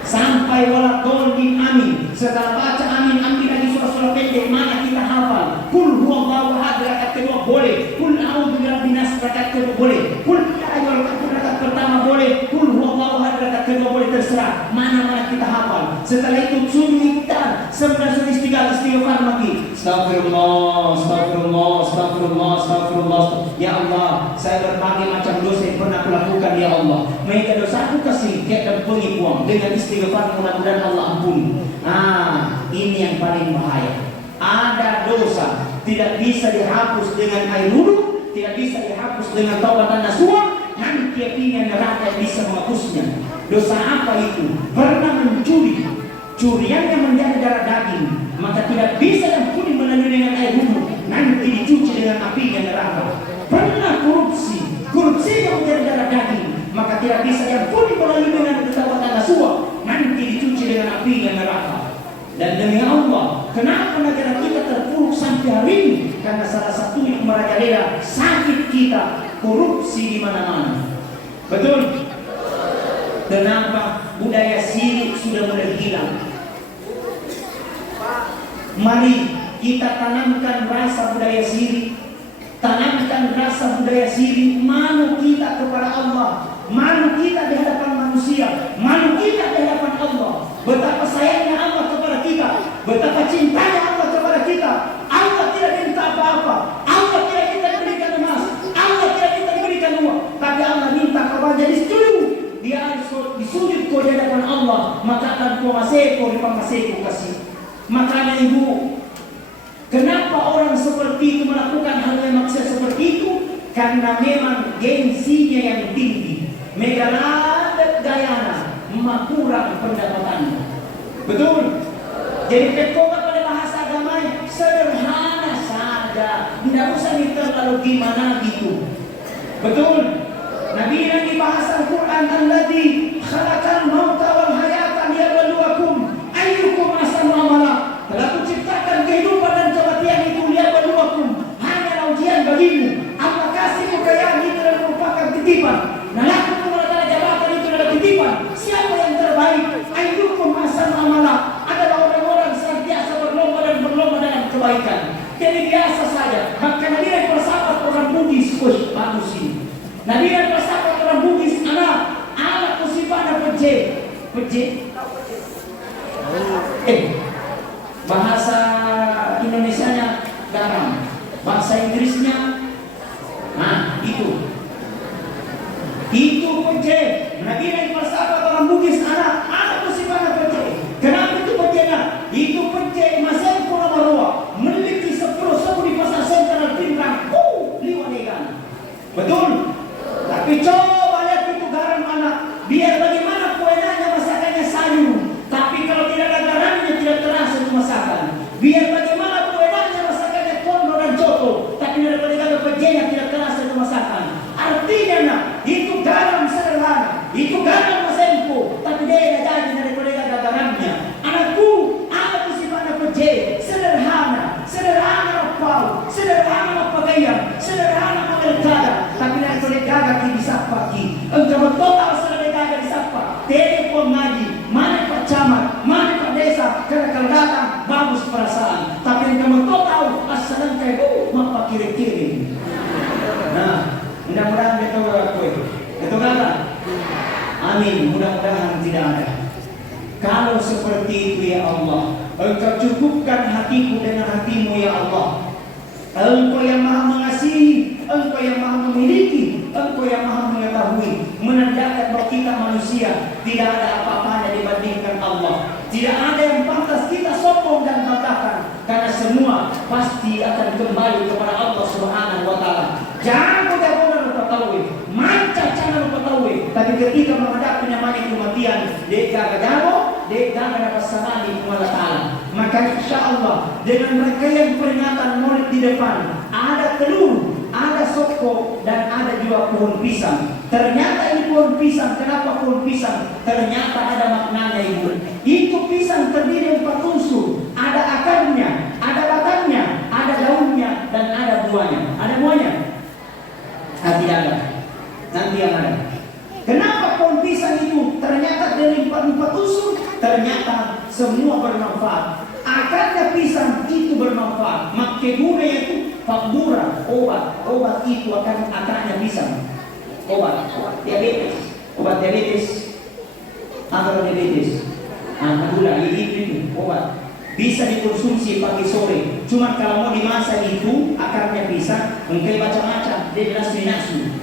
sampai waladhdallin amin. Setelah baca amin, ambil lagi surah-surah pendek mana kita hafal. Qul huwallahu ahad rakaat kedua boleh. Qul a'udzu birabbin nas rakaat kedua boleh. Qul ya ayyuhal kafirun rakaat pertama boleh. Qul huwallahu ahad rakaat kedua boleh, terserah mana kita hafal. Setelah itu sunyi iktar 19 istighfar lagi. Astagfirullah, astagfirullah, astagfirullah, astagfirullah. Ya Allah, saya berbagai macam dosa yang pernah kulakukan ya Allah. Mereka dosa aku kasih dan pengibuang dengan istighfar, mudah-mudahan Allah ampuni. Ini yang paling bahaya. Ada dosa tidak bisa dihapus dengan air wudu, tidak bisa dihapus dengan taubat dan nasuha, nanti apinya neraka yang bisa menghapusnya. Dosa apa itu? Pernah mencuri, curiannya menjadi darah daging, maka tidak bisa diampuni melalui dengan air wudu, nanti dicuci dengan apinya neraka. Pernah korupsi yang menjadi darah daging, maka tidak bisa diampuni melalui dengan taubat dan nasuha, nanti dicuci dengan apinya neraka. Dan demi Allah, kenapa negara kita terpuruk sampai hari ini? Karena salah satunya merajalela sakit kita, korupsi di mana-mana. Betul? Kenapa budaya sirik sudah mulai hilang? Mari kita tanamkan rasa budaya sirik, tanamkan rasa budaya sirik, malu kita kepada Allah, malu kita di hadapan manusia, malu kita di hadapan Allah. Betapa sayangnya Allah kepada kita, betapa cintanya Allah kepada kita. Allah tidak minta apa-apa, Allah tidak minta diberikan emas, Allah tidak minta diberikan uang, tapi Allah minta kepada jadi setuju. Dia harus disujud di hadapan Allah, maka akan kumaseko di pamaseko kasih. Makanya ibu, kenapa orang seperti itu melakukan hal yang maksiat seperti itu? Karena memang gengsinya yang tinggi, megaladat gayana, kurang pendapatannya. Betul? Jadi pekoga pada bahasa agama sederhana saja, tidak usah terlalu gimana gitu. Betul? Nabi yang di bahasa Al-Quran, alladzi khalaqal mauta wal hayata liyabluwakum ayyukum ahsanu amala. Telah kuciptakan kehidupan dan kematian itu liyabluwakum, hanya ujian bagi kebaikan. Jadi biasa saja. Maka Nabi dan persahabat orang Bugis, bagus ini. Nabi dan persahabat orang Bugis, anak kusipana peje. Bahasa Indonesianya garam, bahasa Inggrisnya, itu peje. Nabi dan persahabat orang Bugis, anak kusipana peje. Kenapa itu pejena? Itu peje masih kurang marua. Memiliki 10 di pasar sentral Pinrang. Liwanegan. Betul? Tapi coba lihat itu garam anak. Biar bagaimana kuenanya masakannya sayur. Tapi kalau tidak ada garamnya tidak terasa itu masakan. Biar bagaimana kuenanya masakannya kondo dan coto. Tapi tidak ada pejenya tidak terasa itu masakan. Artinya nak, itu garam sederhana. Itu garam masempo. Tapi dia jadi daripada ada garamnya. Anakku sifat peje. Sederhana pau, sederhana pakaian, sederhana mengerjada. Tapi daripada gagal bisa pagi. Engkau total sudah gagal disapa. Telepon ngaji, mana Pak Camat, mana Pak Desa. Karena kalau datang bagus perasaan. Tapi engkau total asal engkau mapa kiri-kiri. Nah, mudah-mudahan kita berlaku. Itu kata. Amin. Mudah-mudahan tidak ada. Kalau seperti itu ya Allah, Engkau cukupkan hatiku dengan hatimu ya Allah. Engkau yang maha mengasihi, Engkau yang maha memiliki, Engkau yang maha mengetahui, menandakan bahwa kita manusia tidak ada apa-apanya dibandingkan Allah. Tidak ada yang pantas kita sombong dan banggakan, karena semua pasti akan kembali kepada Allah Subhanahu wa taala. Jangan kau ketahui, manca jangan ketahui, tapi ketika menghadapi namanya kematian, dia gagal, dia dapat sama di Allah Taala. Maka insya Allah dengan mereka yang peringatan Maulid di depan, ada telur, ada soko, dan ada juga pohon pisang. Ternyata ini pohon pisang. Kenapa pohon pisang? Ternyata ada maknanya ibu. Itu pisang terdiri 4 unsur. Ada akarnya, ada batangnya, ada daunnya, dan ada buahnya. Ada buahnya? Tidak ada. Nanti yang ada. Kenapa pohon pisang itu ternyata dari 4 unsur? Ternyata semua bermanfaat. Akarnya pisang itu bermanfaat. Makanya itu fakbura, obat itu akan akarnya pisang. Obat diabetes, akar diabetes, gula itu obat. Bisa dikonsumsi pagi sore. Cuma kalau mau dimasak itu akarnya pisang, mungkin macam-macam. Dia jelas minasu.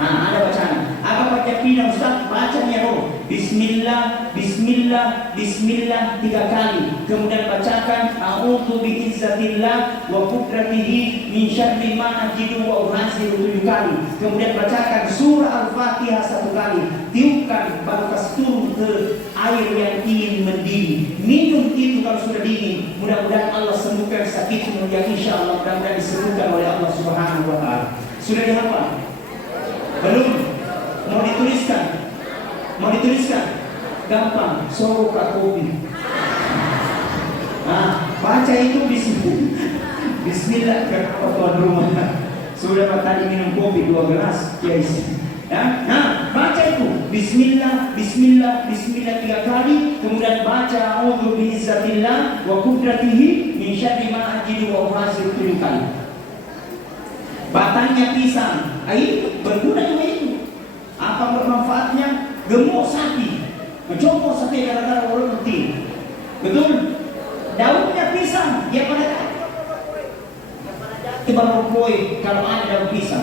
Ada bacaan. Apa baca pindah Ustaz? Bacanya roh. Bismillah, Bismillah, Bismillah 3 kali. Kemudian bacakan A'udzu bi'izzatillah wa qudratihi min syarri ma ajidu wa uhasiru 7 kali. Kemudian bacakan surah Al-Fatihah 1 kali. Tiupkan baru turun ke air yang ingin mendidih. Minum itu kalau sudah dingin. Mudah-mudahan Allah sembuhkan sakitmu yang insyaallah mudah-mudahan disembuhkan oleh Allah Subhanahu wa taala. Sudah dihafal? Belum? Mau dituliskan? Gampang, soroka kopi. Baca itu Bismillah ke tuan rumah. Sudah tadi minum kopi 2 gelas, guys. Ya? Baca itu Bismillah, Bismillah, Bismillah 3 kali. Kemudian baca A'udzu bi'izzatillah wa qudratihi min syarri ma ajidu wa uhasiru 7 kali. Batangnya pisang, berguna juga itu. Apa bermanfaatnya? Gemuk sapi, mencopot sapi gara-gara orang putih. Betul? Daunnya pisang, ya pada ibarat kalau ada daun pisang.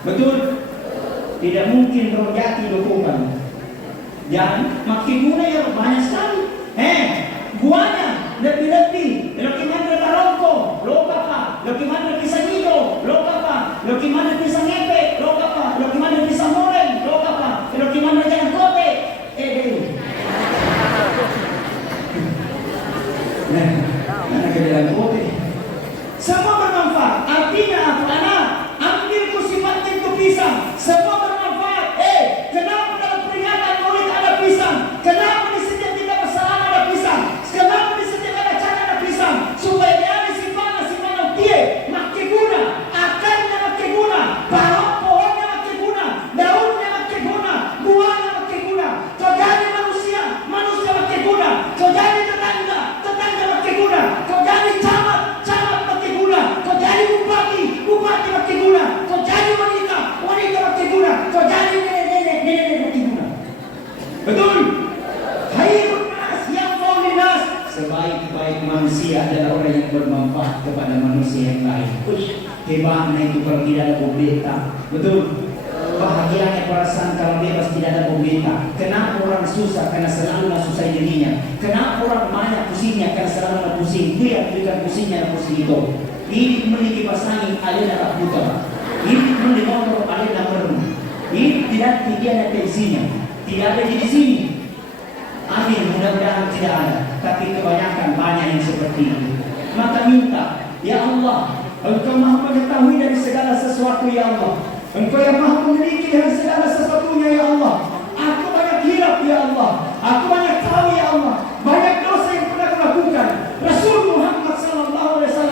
Betul? Tidak mungkin roh jati dokukan. Dan makin guna ya banyak sekali. Buahnya lebih-lebih. Lokimana barongko, lokapa. Lokimana pisang hijau, lokapa. Lokimana pisang epe, lokapa. Lokimana pisang goreng, lokapa. Lokimana jangan kote. Mana kejalan kote. Semua bermanfaat. Artinya apa? Ambil sifatnya itu pisang. Semua bermanfaat. Kenapa dalam peringatan Maulid ada pisang? Kenapa di setiap kita bersalaman ada pisang? Kenapa di setiap ada cara ada pisang? orang yang bermanfaat kepada manusia yang lain. Hebatnya itu kalau tidak ada bombeta. Betul. Bahagianya perasaan kalau bebas tidak ada bombeta. Kenapa orang susah? Karena selalu susah dirinya. Kenapa orang banyak pusingnya? Karena selalu pusing. Dia berikan pusingnya pusing itu. Ini memiliki pasangan alena tak putar. Ini memiliki motor alena merem. Ini tidak ada tensinya. Tidak ada di sini. Amin, mudah-mudahan tidak ada. Tapi kebanyakan banyak yang seperti itu. Maka minta, ya Allah, Engkau maha mengetahui dari segala sesuatu, ya Allah. Engkau yang maha memiliki dari segala sesuatunya, ya Allah. Aku banyak hilaf, ya Allah. Aku banyak tahu, ya Allah. Banyak dosa yang pernah aku lakukan. Rasul Muhammad SAW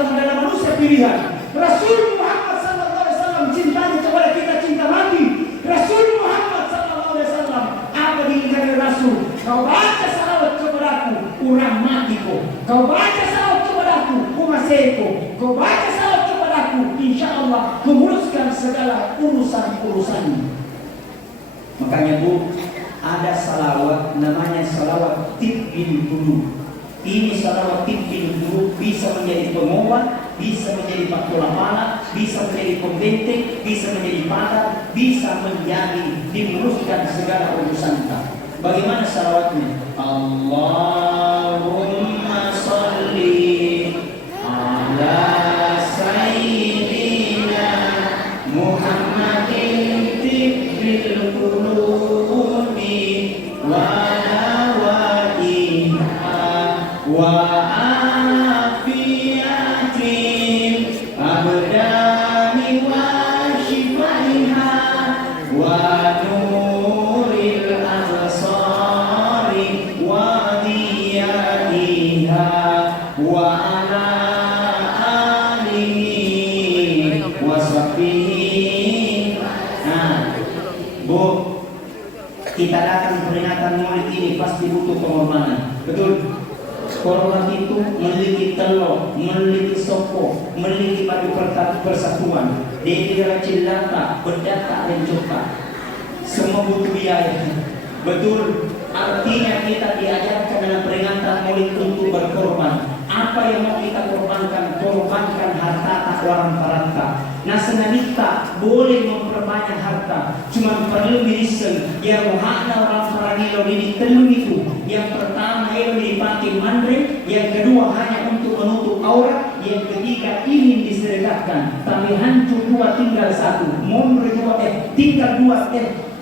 adalah manusia pilihan. Rasul Muhammad SAW cintanya kepada kita cinta mati. Rasul Muhammad SAW apa diinginkan Rasul? Kau baca salawat kepadaku, urang matiku. Kau baca salawat kepadaku, umaseko. Kau baca salawat kepadaku, insya Allah menguruskan segala urusan-urusanmu. Makanya Bu, ada salawat namanya salawat tibbin dulu. Ini salawat tibbin dulu bisa menjadi pengobat, bisa menjadi pakula, bisa menjadi pembentik, bisa menjadi padat, bisa menjadi dimuruskan segala urusan kita. Bagaimana salawatnya? Allahumma sholli ala sayyidina Muhammadin tibbil qulubi wa dawaiha wa afiyatin abdani wa shifaiha wa kita datang peringatan Maulid ini pasti butuh pengorbanan. Betul? Korban itu memiliki telur, memiliki sopo, memiliki batu persatuan. Dia tidak cilaka, berdata dan cuka. Semua butuh biaya. Betul? Artinya kita diajarkan dalam peringatan Maulid untuk berkorban. Apa yang mau kita korbankan? Korbankan harta tak orang parata. Nah senanita boleh memperbanyak harta. Cuma perlu mirisen. Yang hanya orang parangilo ini telur itu. Yang pertama yang dipakai mandre. Yang kedua hanya untuk menutup aurat. Yang ketiga ingin disedekahkan. Tapi hancur dua tinggal satu. Mondre dua tinggal dua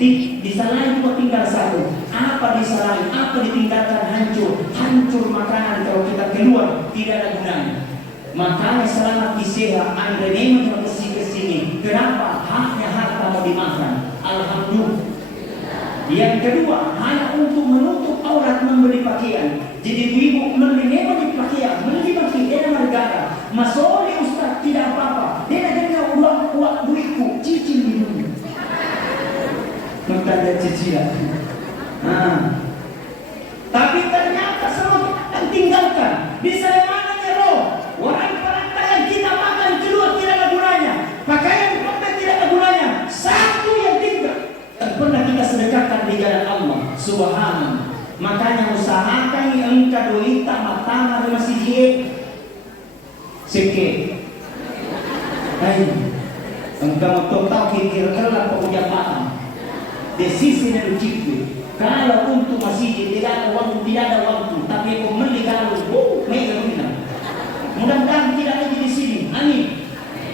disalahin dua tinggal satu. Apa disalahin? Apa ditinggalkan? Hancur. Hancur makanan kalau kita keluar tidak ada gunanya. Makanya selama kisah Anda memang kesini. Kenapa? Haknya harta mau dimakan. Alhamdulillah. Yang kedua hanya untuk menutup aurat membeli pakaian. Jadi ibu membeli pakaian, membeli pakaian negara. Masole Ustaz tidak apa-apa. Dia ada uang duitku cicil dulu. Ada cicilan. Tapi ternyata semua tinggalkan. Bisa mana roh? Orang perantau yang kita makan keluar tidak ada gunanya. Pakaian kita tidak ada gunanya. Satu yang tinggal. Tak pernah kita sedekahkan di jalan Allah. Subhanallah. Makanya usahakan engkau doita matang ada masih diet. Sikit. Engkau total kira-kira pekerjaan matang. Desisi yang lucu. Kalau untuk masjid tidak ada waktu, tapi kau beli kalau mega rupiah. Mudah-mudahan tidak lagi di sini. Amin.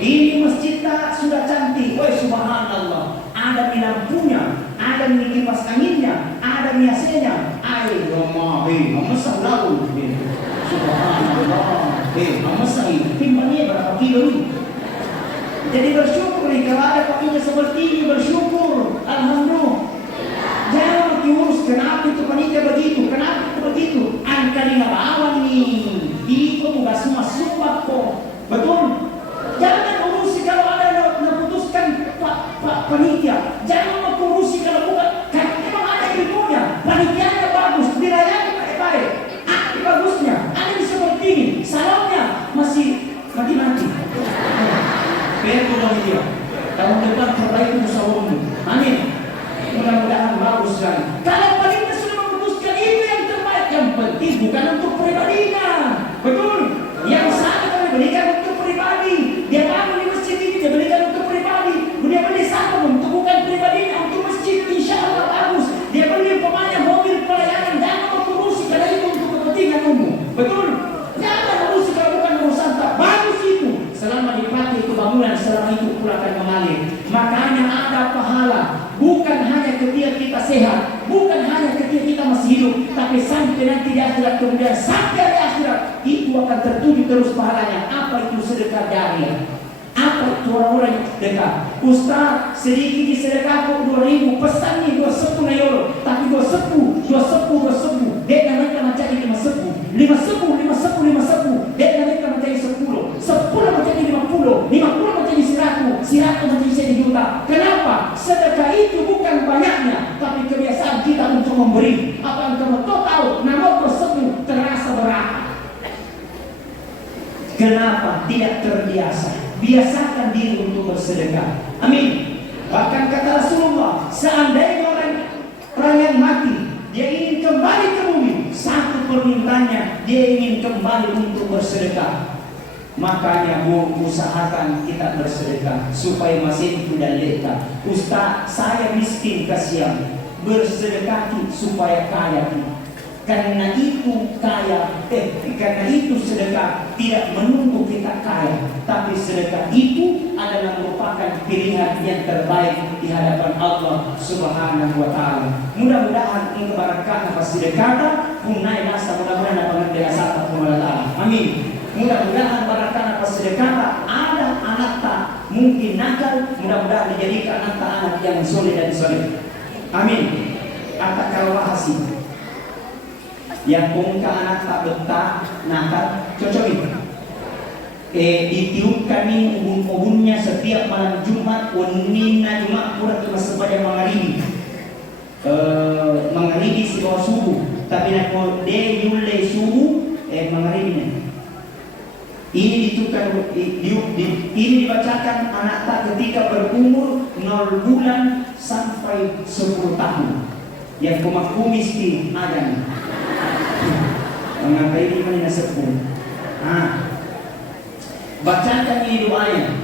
Ini masjid sudah cantik. Wah subhanallah. Ada lampunya, ada kipas anginnya, ada AC-nya. Air rumah, masak lalu. Subhanallah. Masak timbangnya berapa kilo ini? Jadi bersyukur nih kalau ada pakainya seperti ini, bersyukur. Alhamdulillah. Jangan diurus kenapa itu panitia begitu, kenapa itu begitu. Angka di bawah nih. Itu bukan semua sumpah kok. Betul? Jangan urusi kalau ada memutuskan panitia. Jangan urusi kalau bukan. Kan memang ada ilmunya. Panitianya bagus, dilayani baik-baik. Aktif bagusnya. Ada seperti ini. Salahnya masih mati-mati. Biar mudah dia. Tahun depan terbaik musyawarah. Amin. Mudah-mudahan bagus kan. Kalau panitia sudah memutuskan itu yang terbaik, yang penting bukan untuk pribadinya. Betul? Yang selama itu pula akan mengalir. Makanya ada pahala, bukan hanya ketika kita sehat, bukan hanya ketika kita masih hidup, tapi sampai nanti di akhirat, kemudian sampai di akhirat itu akan tertuju terus pahalanya. Apa itu sedekah jariah? Apa itu orang-orang yang sedekah? Ustaz, sedikit di sedekah kok 2.000, pesan nih 2 sepu na euro, tapi 2 sepu, dek mereka macam ini 5 sepu, 5 sepu, dek mereka macam 10 menjadi 50 menjadi 100 menjadi 1 juta. Kenapa? Sedekah itu bukan banyaknya, tapi kebiasaan kita untuk memberi. Apa yang kamu tahu? Nama 2 sepu terasa berat. Kenapa? Tidak terbiasa. Biasakan diri untuk bersedekah. Amin. Bahkan kata Rasulullah, seandainya orang yang mati, dia ingin kembali ke bumi, satu permintaannya, dia ingin kembali untuk bersedekah. Makanya usahakan kita bersedekah supaya masih tidak lekat. Ustaz, saya miskin, kasihan. Bersedekah supaya kaya. Karena itu sedekah tidak menunggu kita kaya, tapi sedekah itu adalah merupakan pilihan yang terbaik di hadapan Allah Subhanahu wa taala. Mudah-mudahan ini keberkahan pas sedekah punai nasa, mudah-mudahan dapat dirasa kepada Allah. Amin. Mudah-mudahan barakah pas sedekah ada anak tak mungkin nakal, mudah-mudahan dijadikan anak yang soleh dan soleh. Amin. Kata kalau hasil yang muka anak tak betah nakal, cocokin. Ditiupkan ini ubun-ubunnya setiap malam Jumat, wanina Jumat pura cuma sepanjang mengharibi si bawah subuh, tapi nak de yule subuh mengharibinya. Ini ditiupkan, ini dibacakan anak tak ketika berumur 0 bulan sampai 10 tahun. Yang kumis di adan. Mengapa ini mana sepuluh? Bacakan ini doanya.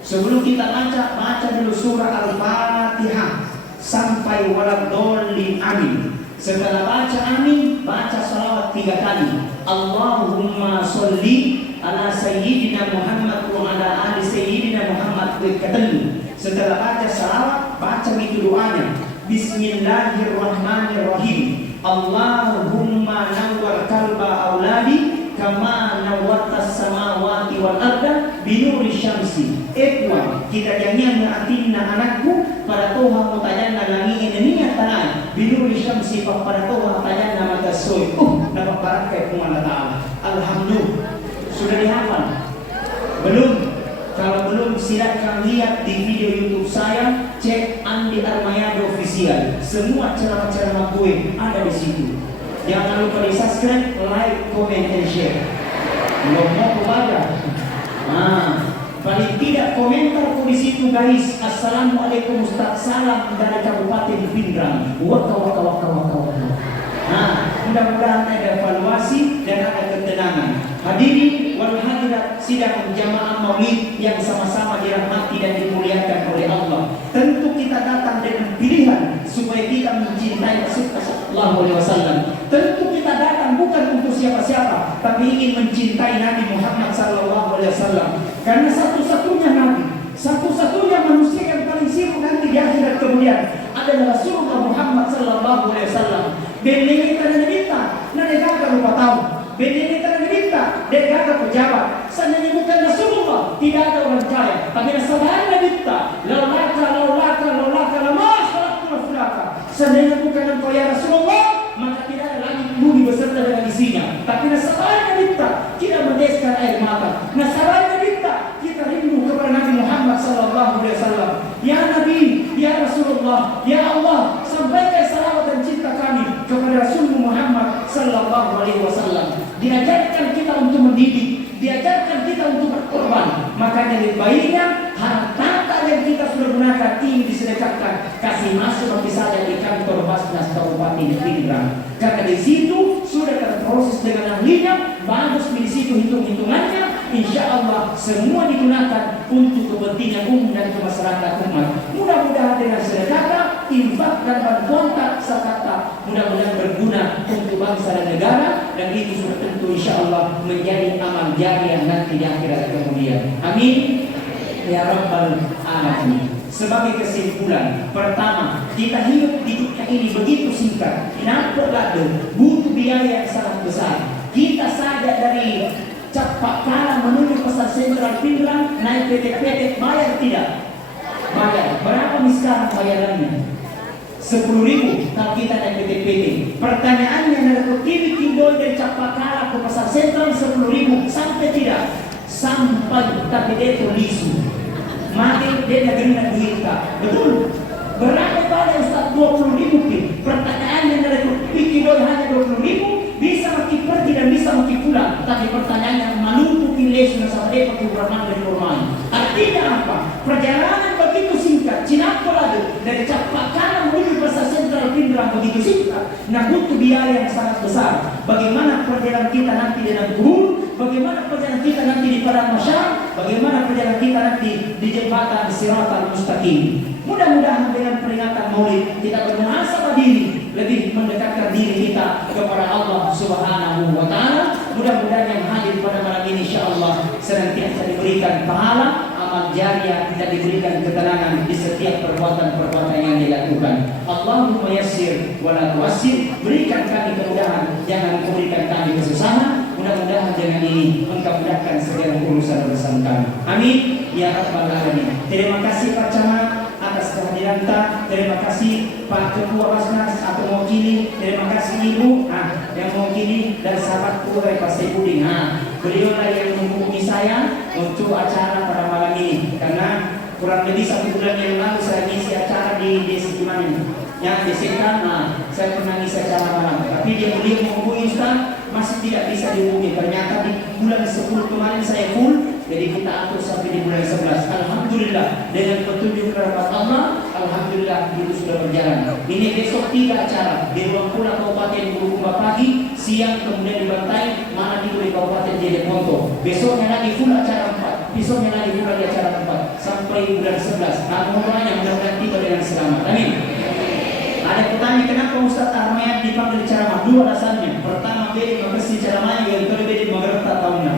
Sebelum kita baca dulu surah Al-Fatihah sampai waladhdallin, amin. Setelah baca amin, baca salawat 3 kali. Allahumma sholli ala sayyidina Muhammad wa ala ali sayyidina Muhammad. Setelah baca salawat, baca itu doanya. Bismillahirrahmanirrahim. Allahumma nawwar kalba auladi kama nawwartas samawati wal arda binuri syamsi. Kita jangan mengatinna anakku pada Tuhan mutajanna langit ini tanah binuri syamsi pada Tuhan mutajanna matasoy. Dapat barakai kumala ta'ala. Alhamdulillah. Sudah dihafal? Belum? Kalau belum silakan lihat di video YouTube saya, cek Andi Armayado Official. Semua ceramah-ceramah gue ada di situ. Jangan lupa di subscribe, like, comment, and share. Belum mau kepada. Paling tidak komentar di situ guys. Assalamualaikum Ustaz, salam dari Kabupaten Pindrang. Waka. Mudah-mudahan ada evaluasi dan ada ketenangan. Hadirin wal hadirat sidang jamaah maulid yang sama-sama dirahmati dan dimuliakan oleh Allah. Tentu kita datang dengan pilihan supaya kita mencintai Rasulullah sallallahu alaihi wasallam. Tentu kita datang bukan untuk siapa-siapa, tapi ingin mencintai Nabi Muhammad sallallahu alaihi wasallam. Karena satu-satunya nabi, satu-satunya manusia yang paling sibuk nanti di akhirat kemudian adalah Rasulullah Muhammad sallallahu alaihi wasallam. Bendera kita minta, negara lupa tahu. Bendera kita minta, negara pejabat. Seandainya bukan Rasulullah, tidak ada orang kaya. Tapi seandainya minta, laulaka lama khalaqtul fulaka. Seandainya bukan engkau ya Rasulullah, maka tidak ada lagi bumi beserta dengan isinya. Tapi seandainya minta, kita meneteskan air mata. Seandainya minta, kita rindu kepada Nabi Muhammad sallallahu alaihi wasallam. Ya Nabi, ya Rasulullah, ya Allah, sampaikan salawat dan cinta kami kepada Rasulullah Muhammad sallallahu alaihi wasallam. Diajarkan kita untuk mendidik, diajarkan kita untuk berkorban. Makanya lebih baiknya harta yang kita sudah gunakan ini disedekahkan, kasih masuk bagi saja di kantor Basnas Kabupaten Pindrang. Karena di situ sudah terproses dengan ahlinya, bagus di situ hitung-hitungannya. Insya Allah semua digunakan untuk kepentingan umum dan kemaslahatan umat. Mudah-mudahan dengan sedekah, infak dan bantuan tak sekata, mudah-mudahan berguna untuk bangsa dan negara, dan itu sudah tentu insya Allah menjadi amal jariah nanti di akhirat kemudian. Amin. ya Rabbal Alamin. Sebagai kesimpulan, pertama, kita hidup di dunia ini begitu singkat, kenapa lado butuh biaya yang sangat besar. Kita saja dari Cakpakala menuju Pasar Sentral Pindrang naik PT-PT, bayar tidak? Bayar. Berapa nih sekarang bayarannya? 10.000 kalau kita naik PT-PT. Pertanyaannya adalah kiri Kindol dari Cakpakala ke Pasar Sentral 10.000 sampai tidak? Sampai, tapi dia itu lisu. Mati dia negeri duit tak. Betul. Berapa pada Ustaz 20.000 pin? Pertanyaannya adalah Kindol hanya 20.000, bisa maki pergi dan bisa maki pulang. Tapi pertanyaannya maluku pilih sudah sampai pakai Rahman dari Normal. Artinya apa? Perjalanan begitu singkat. Cinako lagi dari Cakpakala menuju Pasar Sentral Pindrang begitu singkat. Nah, butuh biaya yang sangat besar. Bagaimana perjalanan kita nanti dengan guru? Bagaimana perjalanan kita nanti di padang masyarakat? Bagaimana perjalanan kita nanti di jembatan Siratal Mustaqim? Mudah-mudahan dengan peringatan Maulid kita bermuhasabah diri, lebih mendekatkan diri kita kepada Allah Subhanahu wa taala. Mudah-mudahan yang hadir pada malam ini insyaallah senantiasa diberikan pahala, amal jariah, dan diberikan ketenangan di setiap perbuatan-perbuatan yang dilakukan. Allahumma yassir wa la tu'assir. Berikan kami kemudahan, jangan berikan kami kesusahan. Mudah-mudahan dengan ini Engkau mudahkan segala urusan bersama kami. Amin ya rabbal alamin. Terima kasih Pak Camat atas kehadiran kita. Terima kasih Pak Ketua Basnas atau mewakili. Terima kasih Ibu yang mewakili dan sahabatku dari Pak Saipudin. Beliau lah yang menghubungi saya untuk acara pada malam ini karena kurang lebih 1 bulan yang lalu saya ngisi acara di desa gimana ini? Yang di Sekan, saya pernah ngisi acara malam. Tapi dia beliau menghubungi Ustaz masih tidak bisa dihubungi. Ternyata di bulan 10 kemarin saya full. Jadi kita atur sampai di bulan 11. Alhamdulillah dengan petunjuk rahmat Allah, alhamdulillah itu sudah berjalan. Ini besok 3 acara di Ruang Pula Kabupaten Bulukumba pagi, siang kemudian di Bantai, mana di Kabupaten Jeneponto. Besoknya lagi full acara 4. Besoknya lagi full lagi acara 4 sampai bulan 11. Mudah-mudahan mudah-mudahan tiba dengan selamat. Amin. Ada pertanyaan kenapa Ustaz Ahmad dipanggil ceramah? 2 alasannya. Pertama, beda makasih ceramahnya, yang kedua beda mengerti tahunan.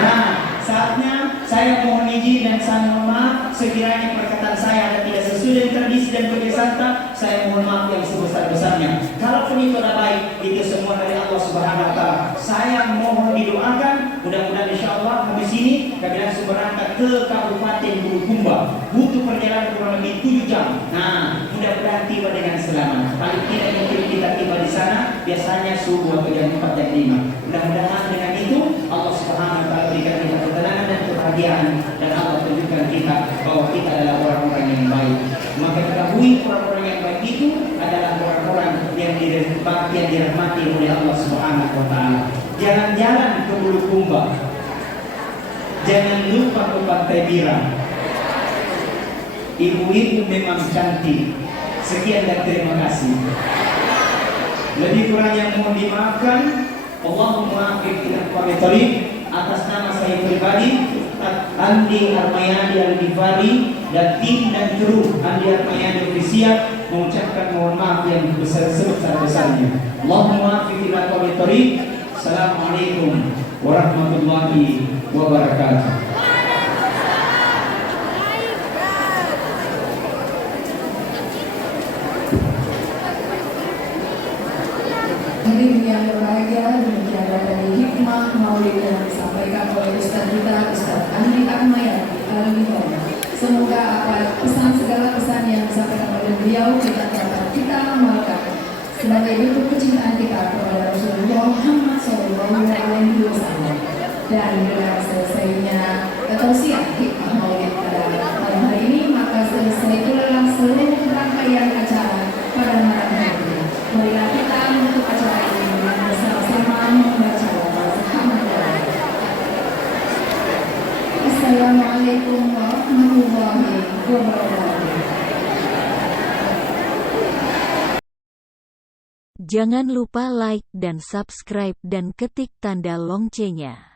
Nah, saatnya saya mohon izin dan saya mohon maaf sekiranya perkataan saya ada tidak sesuai dengan tradisi dan kebiasaan, saya mohon maaf yang sebesar-besarnya. Kalau pun itu ada baik, itu semua dari Allah Subhanahu wa taala. Saya mohon didoakan, mudah-mudahan insyaallah habis ini kami langsung berangkat ke Kabupaten Bulukumba. Butuh perjalanan kurang lebih 7 jam. Nah, mudah-mudahan tiba dengan selamat. Paling tidak mungkin kita tiba di sana biasanya subuh atau jam 4 jam 5. Mudah-mudahan dengan itu Allah Subhanahu wa taala berikan kita ketenangan dan kebahagiaan dan Allah tunjukkan kita bahwa kita adalah orang-orang yang baik. Maka ketahui orang-orang yang baik itu adalah orang-orang yang dirahmati oleh Allah Subhanahu wa taala. Jalan-jalan ke Bulukumba. Jangan lupa ke Pantai Bira. Ibu-ibu memang cantik. Sekian dan terima kasih. Lebih kurang yang mohon dimaafkan. Allahumma akhirnya pamit atas nama saya pribadi Andi Armayadi Al-Ghifari dan tim dan kru Andi Armayadi Official mengucapkan mohon maaf yang sebesar-besarnya. Allahumma akhirnya pamit. Assalamualaikum warahmatullahi wabarakatuh. Hadirin yang berbahagia, demikian dari hikmah maulid yang disampaikan oleh Ustaz kita, Ustaz Andi Armayadi Al-Ghifari. Semoga segala pesan yang disampaikan oleh beliau kita amalkan sebagai bentuk kecintaan kita kepada Rasulullah Muhammad SAW. Dan dengan selesainya tausiah hikmah maulid pada malam hari ini, maka selesai pula seluruh rangkaian acara pada malam hari ini. Marilah kita menutup acara ini dengan bersama-sama membaca Alhamdulillah. Assalamualaikum warahmatullahi wabarakatuh. Jangan lupa like dan subscribe dan ketik tanda loncengnya.